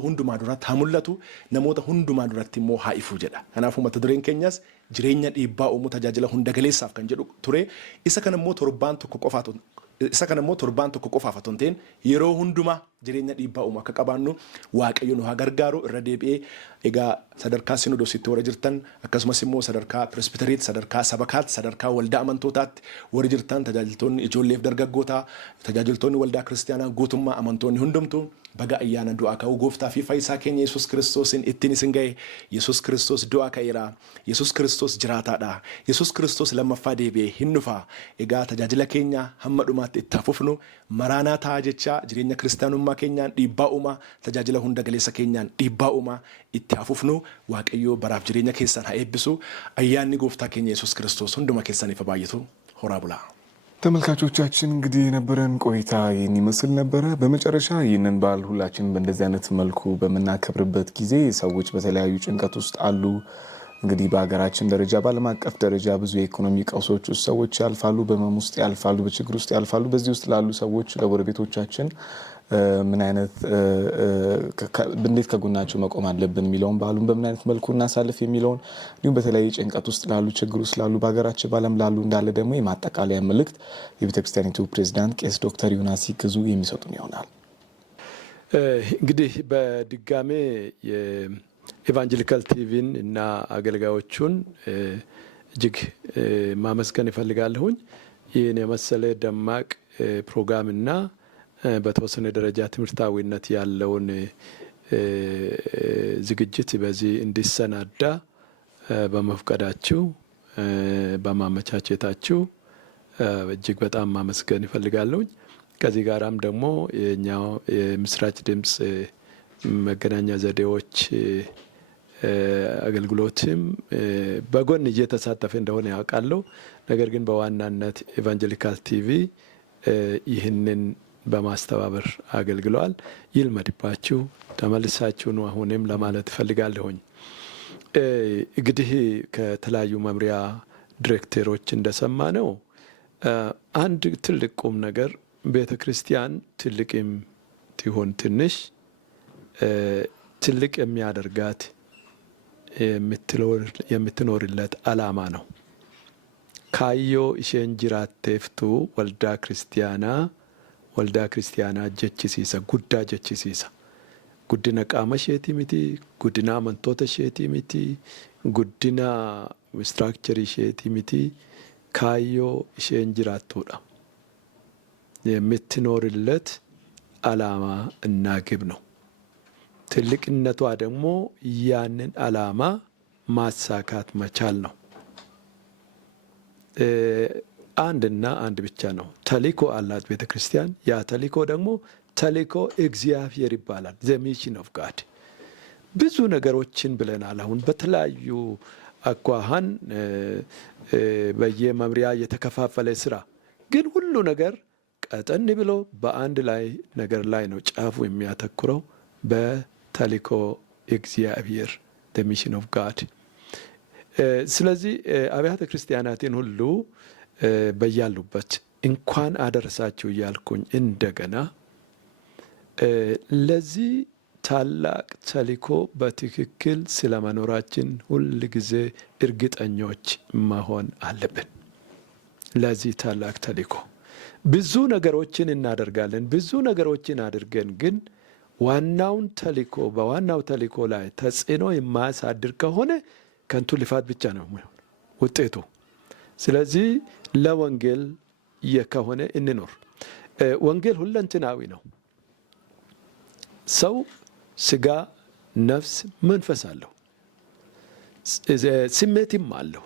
hundumaa duratti haa mul'atu, namoota hundumaa duratti immoo haa ifu jedha. Kanaafuu mata dureen keenyas jireenya dhiibbaa uumuu tajaajila hunda galeessaaf kan jedhu ture. Isa kana immoo torbaan tokko qofaaf otoo hin ta'in yeroo hundumaa jireenya dhiibbaa uumuu akka qabaannu waaqayyo nu haa gargaaru. Irra deebi'ee egaa sadarkaa sinodosiitti warra jirtan akkasumas immoo sadarkaa presbiteriitti, sadarkaa sabakaatti, sadarkaa waldaa amantootaatti warri jirtan tajaajiltoonni ijoolleef dargaggootaa, tajaajiltoonni waldaa kiristaanaa guutummaa amantoonni hundumtu baga ayyaana du'aa ka'uu gooftaa fi fayyisaa keenya Yesuus Kiristoosiin ittiin isin ga'e. Yesuus Kiristoos du'aa ka'eera. Yesuus Kiristoos jiraataadha. Yesuus Kiristoos lammaffaa deebi'ee hin dhufa. Egaa tajaajila keenya hamma dhumaatti itti fufnu maraanaa ta'a jechaa jireenya kiristaanummaa keenyaan dhiibbaa uumaa, tajaajila hunda galeessa keenyaan dhiibbaa uumaa itti fufnu. Waaqayyoo baraaf jireenya keessan haa eebbisu. Ayyaanni gooftaa keenya Yesuus Kiristoos hunduma keessaniif baay'atu. ሆራ ብላ ተመልካቾቻችን እንግዲህ የነበረን ቆይታ ይህን ይመስል ነበረ። በመጨረሻ ይህንን በዓል ሁላችን በእንደዚህ አይነት መልኩ በምናከብርበት ጊዜ ሰዎች በተለያዩ ጭንቀት ውስጥ አሉ። እንግዲህ በሀገራችን ደረጃ በዓለም አቀፍ ደረጃ ብዙ የኢኮኖሚ ቀውሶች ውስጥ ሰዎች ያልፋሉ፣ በህመም ውስጥ ያልፋሉ፣ በችግር ውስጥ ያልፋሉ። በዚህ ውስጥ ላሉ ሰዎች ለጎረቤቶቻችን ምን አይነት እንዴት ከጎናቸው መቆም አለብን የሚለውን በዓሉን በምን አይነት መልኩ እናሳልፍ የሚለውን እንዲሁም በተለያየ ጭንቀት ውስጥ ላሉ ችግር ውስጥ ላሉ በሀገራችን በዓለም ላሉ እንዳለ ደግሞ የማጠቃለያ መልእክት የቤተክርስቲያኒቱ ፕሬዝዳንት ቄስ ዶክተር ዮናስ ሲገዙ የሚሰጡን ይሆናል። እንግዲህ በድጋሜ የኢቫንጀሊካል ቲቪን እና አገልጋዮቹን እጅግ ማመስገን ይፈልጋለሁኝ። ይህን የመሰለ ደማቅ ፕሮግራምና በተወሰነ ደረጃ ትምህርታዊነት ያለውን ዝግጅት በዚህ እንዲሰናዳ በመፍቀዳችሁ በማመቻቸታችሁ እጅግ በጣም ማመስገን ይፈልጋለሁኝ። ከዚህ ጋራም ደግሞ የኛው የምስራች ድምጽ መገናኛ ዘዴዎች አገልግሎትም በጎን እየተሳተፈ እንደሆነ ያውቃለሁ። ነገር ግን በዋናነት ኢቫንጀሊካል ቲቪ ይህንን በማስተባበር አገልግለዋል። ይልመድባችሁ፣ ተመልሳችሁ ነው አሁንም ለማለት እፈልጋለሁኝ። እንግዲህ ከተለያዩ መምሪያ ዲሬክተሮች እንደሰማ ነው አንድ ትልቅ ቁም ነገር ቤተ ክርስቲያን ትልቅም ትሆን ትንሽ ትልቅ የሚያደርጋት የምትኖርለት ዓላማ ነው። ካዮ ኢሼን ጅራቴፍቱ ወልዳ ክርስቲያና ጀችሲሳ ጉዳ ጀችሲሳ ጉድና ቃመ ሼቲ ሚቲ ጉድና አመንቶተ ሼቲ ሚቲ ጉድና ስትራክቸሪ ሼቲ ሚቲ ካዮ ኢሼን ጅራቱዳ የምትኖርለት ዓላማ እና ግብ ነው። ትልቅነቷ ደግሞ ያንን ዓላማ ማሳካት መቻል ነው። አንድና አንድ ብቻ ነው ተልእኮ አላት ቤተ ክርስቲያን። ያ ተልእኮ ደግሞ ተልእኮ እግዚአብሔር ይባላል። ዘ ሚሽን ኦፍ ጋድ። ብዙ ነገሮችን ብለናል። አሁን በተለያዩ አኳኋን በየመምሪያ የተከፋፈለ ስራ፣ ግን ሁሉ ነገር ቀጠን ብሎ በአንድ ላይ ነገር ላይ ነው ጫፉ የሚያተኩረው በተልእኮ እግዚአብሔር ዘ ሚሽን ኦፍ ጋድ። ስለዚህ አብያተ ክርስቲያናትን ሁሉ በያሉበት እንኳን አደረሳችሁ እያልኩኝ እንደገና ለዚህ ታላቅ ተልእኮ በትክክል ስለመኖራችን ሁል ጊዜ እርግጠኞች መሆን አለብን። ለዚህ ታላቅ ተልእኮ ብዙ ነገሮችን እናደርጋለን። ብዙ ነገሮችን አድርገን ግን ዋናውን ተልእኮ በዋናው ተልእኮ ላይ ተጽዕኖ የማያሳድር ከሆነ ከንቱ ልፋት ብቻ ነው ውጤቱ። ስለዚህ ለወንጌል ከሆነ እንኖር። ወንጌል ሁለንትናዊ ነው። ሰው ስጋ፣ ነፍስ፣ መንፈስ አለው፣ ስሜትም አለው።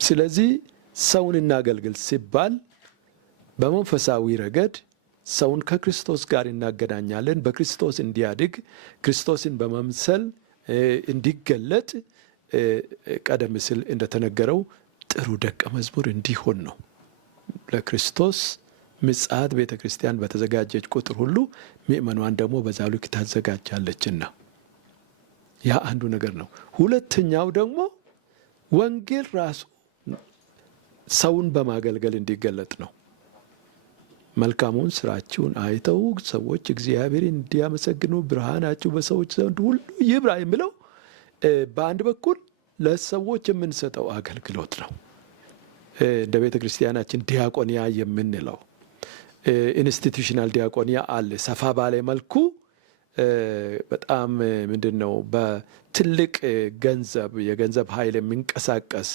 ስለዚህ ሰውን እናገልግል ሲባል በመንፈሳዊ ረገድ ሰውን ከክርስቶስ ጋር እናገናኛለን። በክርስቶስ እንዲያድግ ክርስቶስን በመምሰል እንዲገለጥ ቀደም ሲል እንደተነገረው ጥሩ ደቀ መዝሙር እንዲሆን ነው። ለክርስቶስ ምጽአት ቤተ ክርስቲያን በተዘጋጀች ቁጥር ሁሉ ምእመኗን ደግሞ በዛው ልክ ታዘጋጃለችና ያ አንዱ ነገር ነው። ሁለተኛው ደግሞ ወንጌል ራሱ ሰውን በማገልገል እንዲገለጥ ነው። መልካሙን ስራችሁን አይተው ሰዎች እግዚአብሔር እንዲያመሰግኑ ብርሃናችሁ በሰዎች ዘንድ ሁሉ ይብራ የሚለው በአንድ በኩል ለሰዎች የምንሰጠው አገልግሎት ነው። እንደ ቤተ ክርስቲያናችን ዲያቆንያ የምንለው ኢንስቲቱሽናል ዲያቆንያ አለ። ሰፋ ባለ መልኩ በጣም ምንድን ነው በትልቅ የገንዘብ ኃይል የሚንቀሳቀስ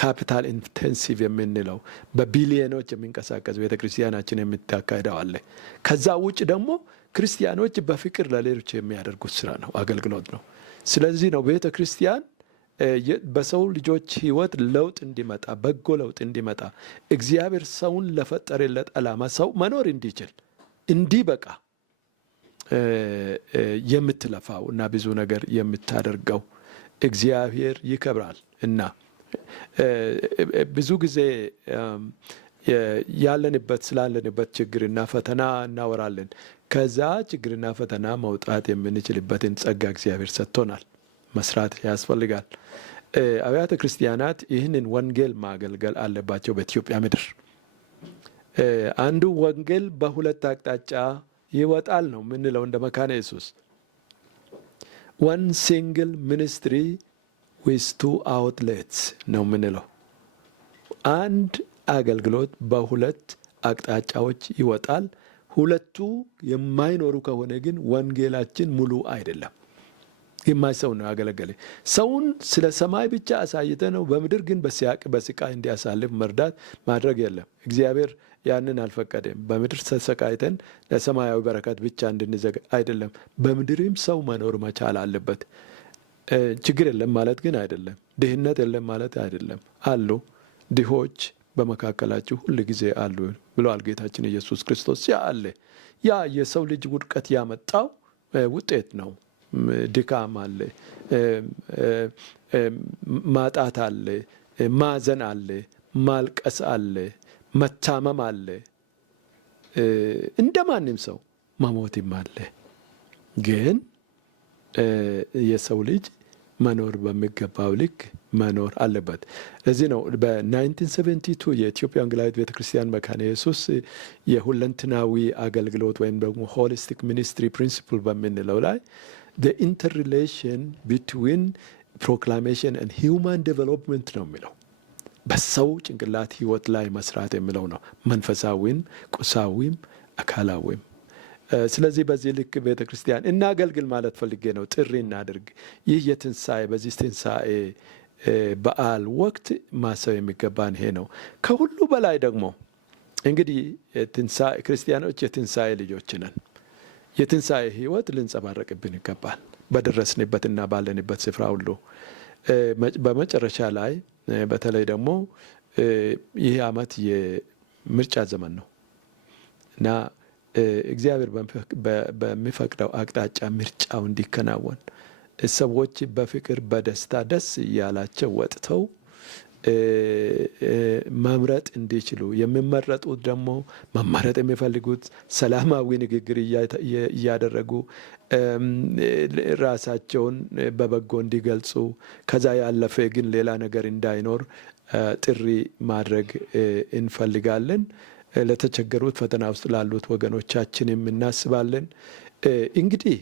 ካፒታል ኢንቴንሲቭ የምንለው በቢሊዮኖች የሚንቀሳቀስ ቤተ ክርስቲያናችን የምታካሄደው አለ። ከዛ ውጭ ደግሞ ክርስቲያኖች በፍቅር ለሌሎች የሚያደርጉት ስራ ነው፣ አገልግሎት ነው። ስለዚህ ነው ቤተ ክርስቲያን በሰው ልጆች ህይወት ለውጥ እንዲመጣ፣ በጎ ለውጥ እንዲመጣ፣ እግዚአብሔር ሰውን ለፈጠረለት ዓላማ ሰው መኖር እንዲችል እንዲበቃ የምትለፋው እና ብዙ ነገር የምታደርገው እግዚአብሔር ይከብራል። እና ብዙ ጊዜ ስላለንበት ችግርና ፈተና እናወራለን። ከዛ ችግርና ፈተና መውጣት የምንችልበትን ጸጋ እግዚአብሔር ሰጥቶናል። መስራት ያስፈልጋል። አብያተ ክርስቲያናት ይህንን ወንጌል ማገልገል አለባቸው። በኢትዮጵያ ምድር አንዱ ወንጌል በሁለት አቅጣጫ ይወጣል ነው የምንለው እንደ መካነ ኢየሱስ። one single ministry with two outlets ነው የምንለው። አንድ አገልግሎት በሁለት አቅጣጫዎች ይወጣል። ሁለቱ የማይኖሩ ከሆነ ግን ወንጌላችን ሙሉ አይደለም። የማይሰው ነው ያገለገለ። ሰውን ስለ ሰማይ ብቻ አሳይተ ነው በምድር ግን በስቃይ እንዲያሳልፍ መርዳት ማድረግ የለም። እግዚአብሔር ያንን አልፈቀደም። በምድር ተሰቃይተን ለሰማያዊ በረከት ብቻ እንድንዘጋ አይደለም። በምድርም ሰው መኖር መቻል አለበት። ችግር የለም ማለት ግን አይደለም። ድህነት የለም ማለት አይደለም። አሉ ድሆች በመካከላችሁ ሁል ጊዜ አሉ ብለዋል ጌታችን ኢየሱስ ክርስቶስ። ያ አለ። ያ የሰው ልጅ ውድቀት ያመጣው ውጤት ነው። ድካም አለ፣ ማጣት አለ፣ ማዘን አለ፣ ማልቀስ አለ፣ መታመም አለ። እንደ ማንም ሰው መሞትም አለ። ግን የሰው ልጅ መኖር በሚገባው ልክ መኖር አለበት። ለዚህ ነው በ1972 የኢትዮጵያ ወንጌላዊት ቤተክርስቲያን መካነ ኢየሱስ የሁለንትናዊ አገልግሎት ወይም ደግሞ ሆሊስቲክ ሚኒስትሪ ፕሪንሲፕል በምንለው ላይ the interrelation between proclamation and human development ነው የሚለው። በሰው ጭንቅላት ህይወት ላይ መስራት የሚለው ነው። መንፈሳዊም፣ ቁሳዊም፣ አካላዊም። ስለዚህ በዚህ ልክ ቤተ ክርስቲያን እናገልግል ማለት ፈልጌ ነው። ጥሪ እናድርግ። ይህ የትንሣኤ በዚህ ትንሣኤ በዓል ወቅት ማሰብ የሚገባን ይሄ ነው። ከሁሉ በላይ ደግሞ እንግዲህ ክርስቲያኖች የትንሣኤ ልጆች ነን። የትንሣኤ ህይወት ልንጸባረቅብን ይገባል በደረስንበትና ባለንበት ስፍራ ሁሉ። በመጨረሻ ላይ በተለይ ደግሞ ይህ ዓመት የምርጫ ዘመን ነው እና እግዚአብሔር በሚፈቅደው አቅጣጫ ምርጫው እንዲከናወን ሰዎች በፍቅር በደስታ ደስ እያላቸው ወጥተው መምረጥ እንዲችሉ የሚመረጡት ደግሞ መመረጥ የሚፈልጉት ሰላማዊ ንግግር እያደረጉ ራሳቸውን በበጎ እንዲገልጹ ከዛ ያለፈ ግን ሌላ ነገር እንዳይኖር ጥሪ ማድረግ እንፈልጋለን። ለተቸገሩት ፈተና ውስጥ ላሉት ወገኖቻችን የምናስባለን። እንግዲህ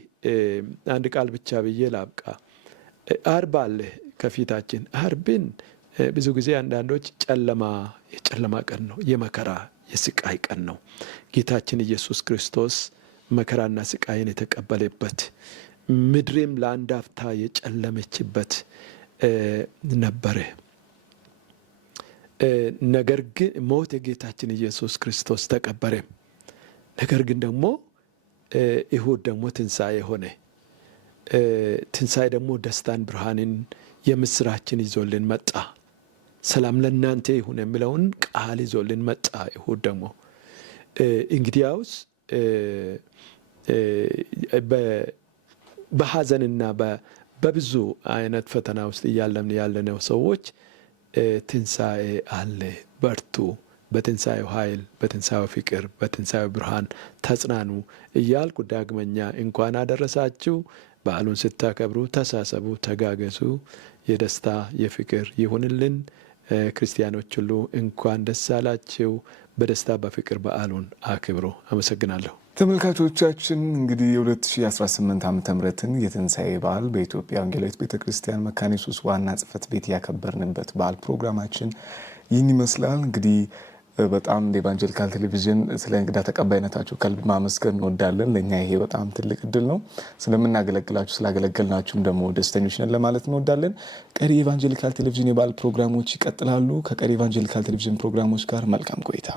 አንድ ቃል ብቻ ብዬ ላብቃ። አርብ አለ ከፊታችን። አርብን ብዙ ጊዜ አንዳንዶች የጨለማ ቀን ነው፣ የመከራ የስቃይ ቀን ነው። ጌታችን ኢየሱስ ክርስቶስ መከራና ስቃይን የተቀበለበት ምድሬም ለአንድ አፍታ የጨለመችበት ነበረ። ነገር ግን ሞት የጌታችን ኢየሱስ ክርስቶስ ተቀበረ። ነገር ግን ደግሞ እሁድ ደግሞ ትንሣኤ ሆነ። ትንሣኤ ደግሞ ደስታን፣ ብርሃንን፣ የምስራችን ይዞልን መጣ። ሰላም ለእናንተ ይሁን የሚለውን ቃል ይዞልን መጣ። እሁድ ደግሞ እንግዲያውስ በሐዘንና በብዙ አይነት ፈተና ውስጥ ያለነው ሰዎች ትንሣኤ አለ፣ በርቱ፣ በትንሣኤው ኃይል፣ በትንሣኤው ፍቅር፣ በትንሣኤው ብርሃን ተጽናኑ እያልኩ ዳግመኛ እንኳን አደረሳችሁ። በዓሉን ስታከብሩ ተሳሰቡ፣ ተጋገዙ። የደስታ የፍቅር ይሁንልን። ክርስቲያኖች ሁሉ እንኳን ደስ አላችሁ። በደስታ በፍቅር በዓሉን አክብሩ። አመሰግናለሁ። ተመልካቾቻችን እንግዲህ የ2018 ዓ.ም የትንሣኤ በዓል በኢትዮጵያ ወንጌላዊት ቤተክርስቲያን መካነ ኢየሱስ ዋና ጽሕፈት ቤት ያከበርንበት በዓል ፕሮግራማችን ይህን ይመስላል። እንግዲህ በጣም የኢቫንጀሊካል ቴሌቪዥን ስለ እንግዳ ተቀባይነታችሁ ከልብ ማመስገን እንወዳለን። ለእኛ ይሄ በጣም ትልቅ እድል ነው። ስለምናገለግላችሁ ስላገለገልናችሁም ደግሞ ደስተኞች ነን ለማለት እንወዳለን። ቀሪ የኢቫንጀሊካል ቴሌቪዥን የበዓል ፕሮግራሞች ይቀጥላሉ። ከቀሪ ኢቫንጀሊካል ቴሌቪዥን ፕሮግራሞች ጋር መልካም ቆይታ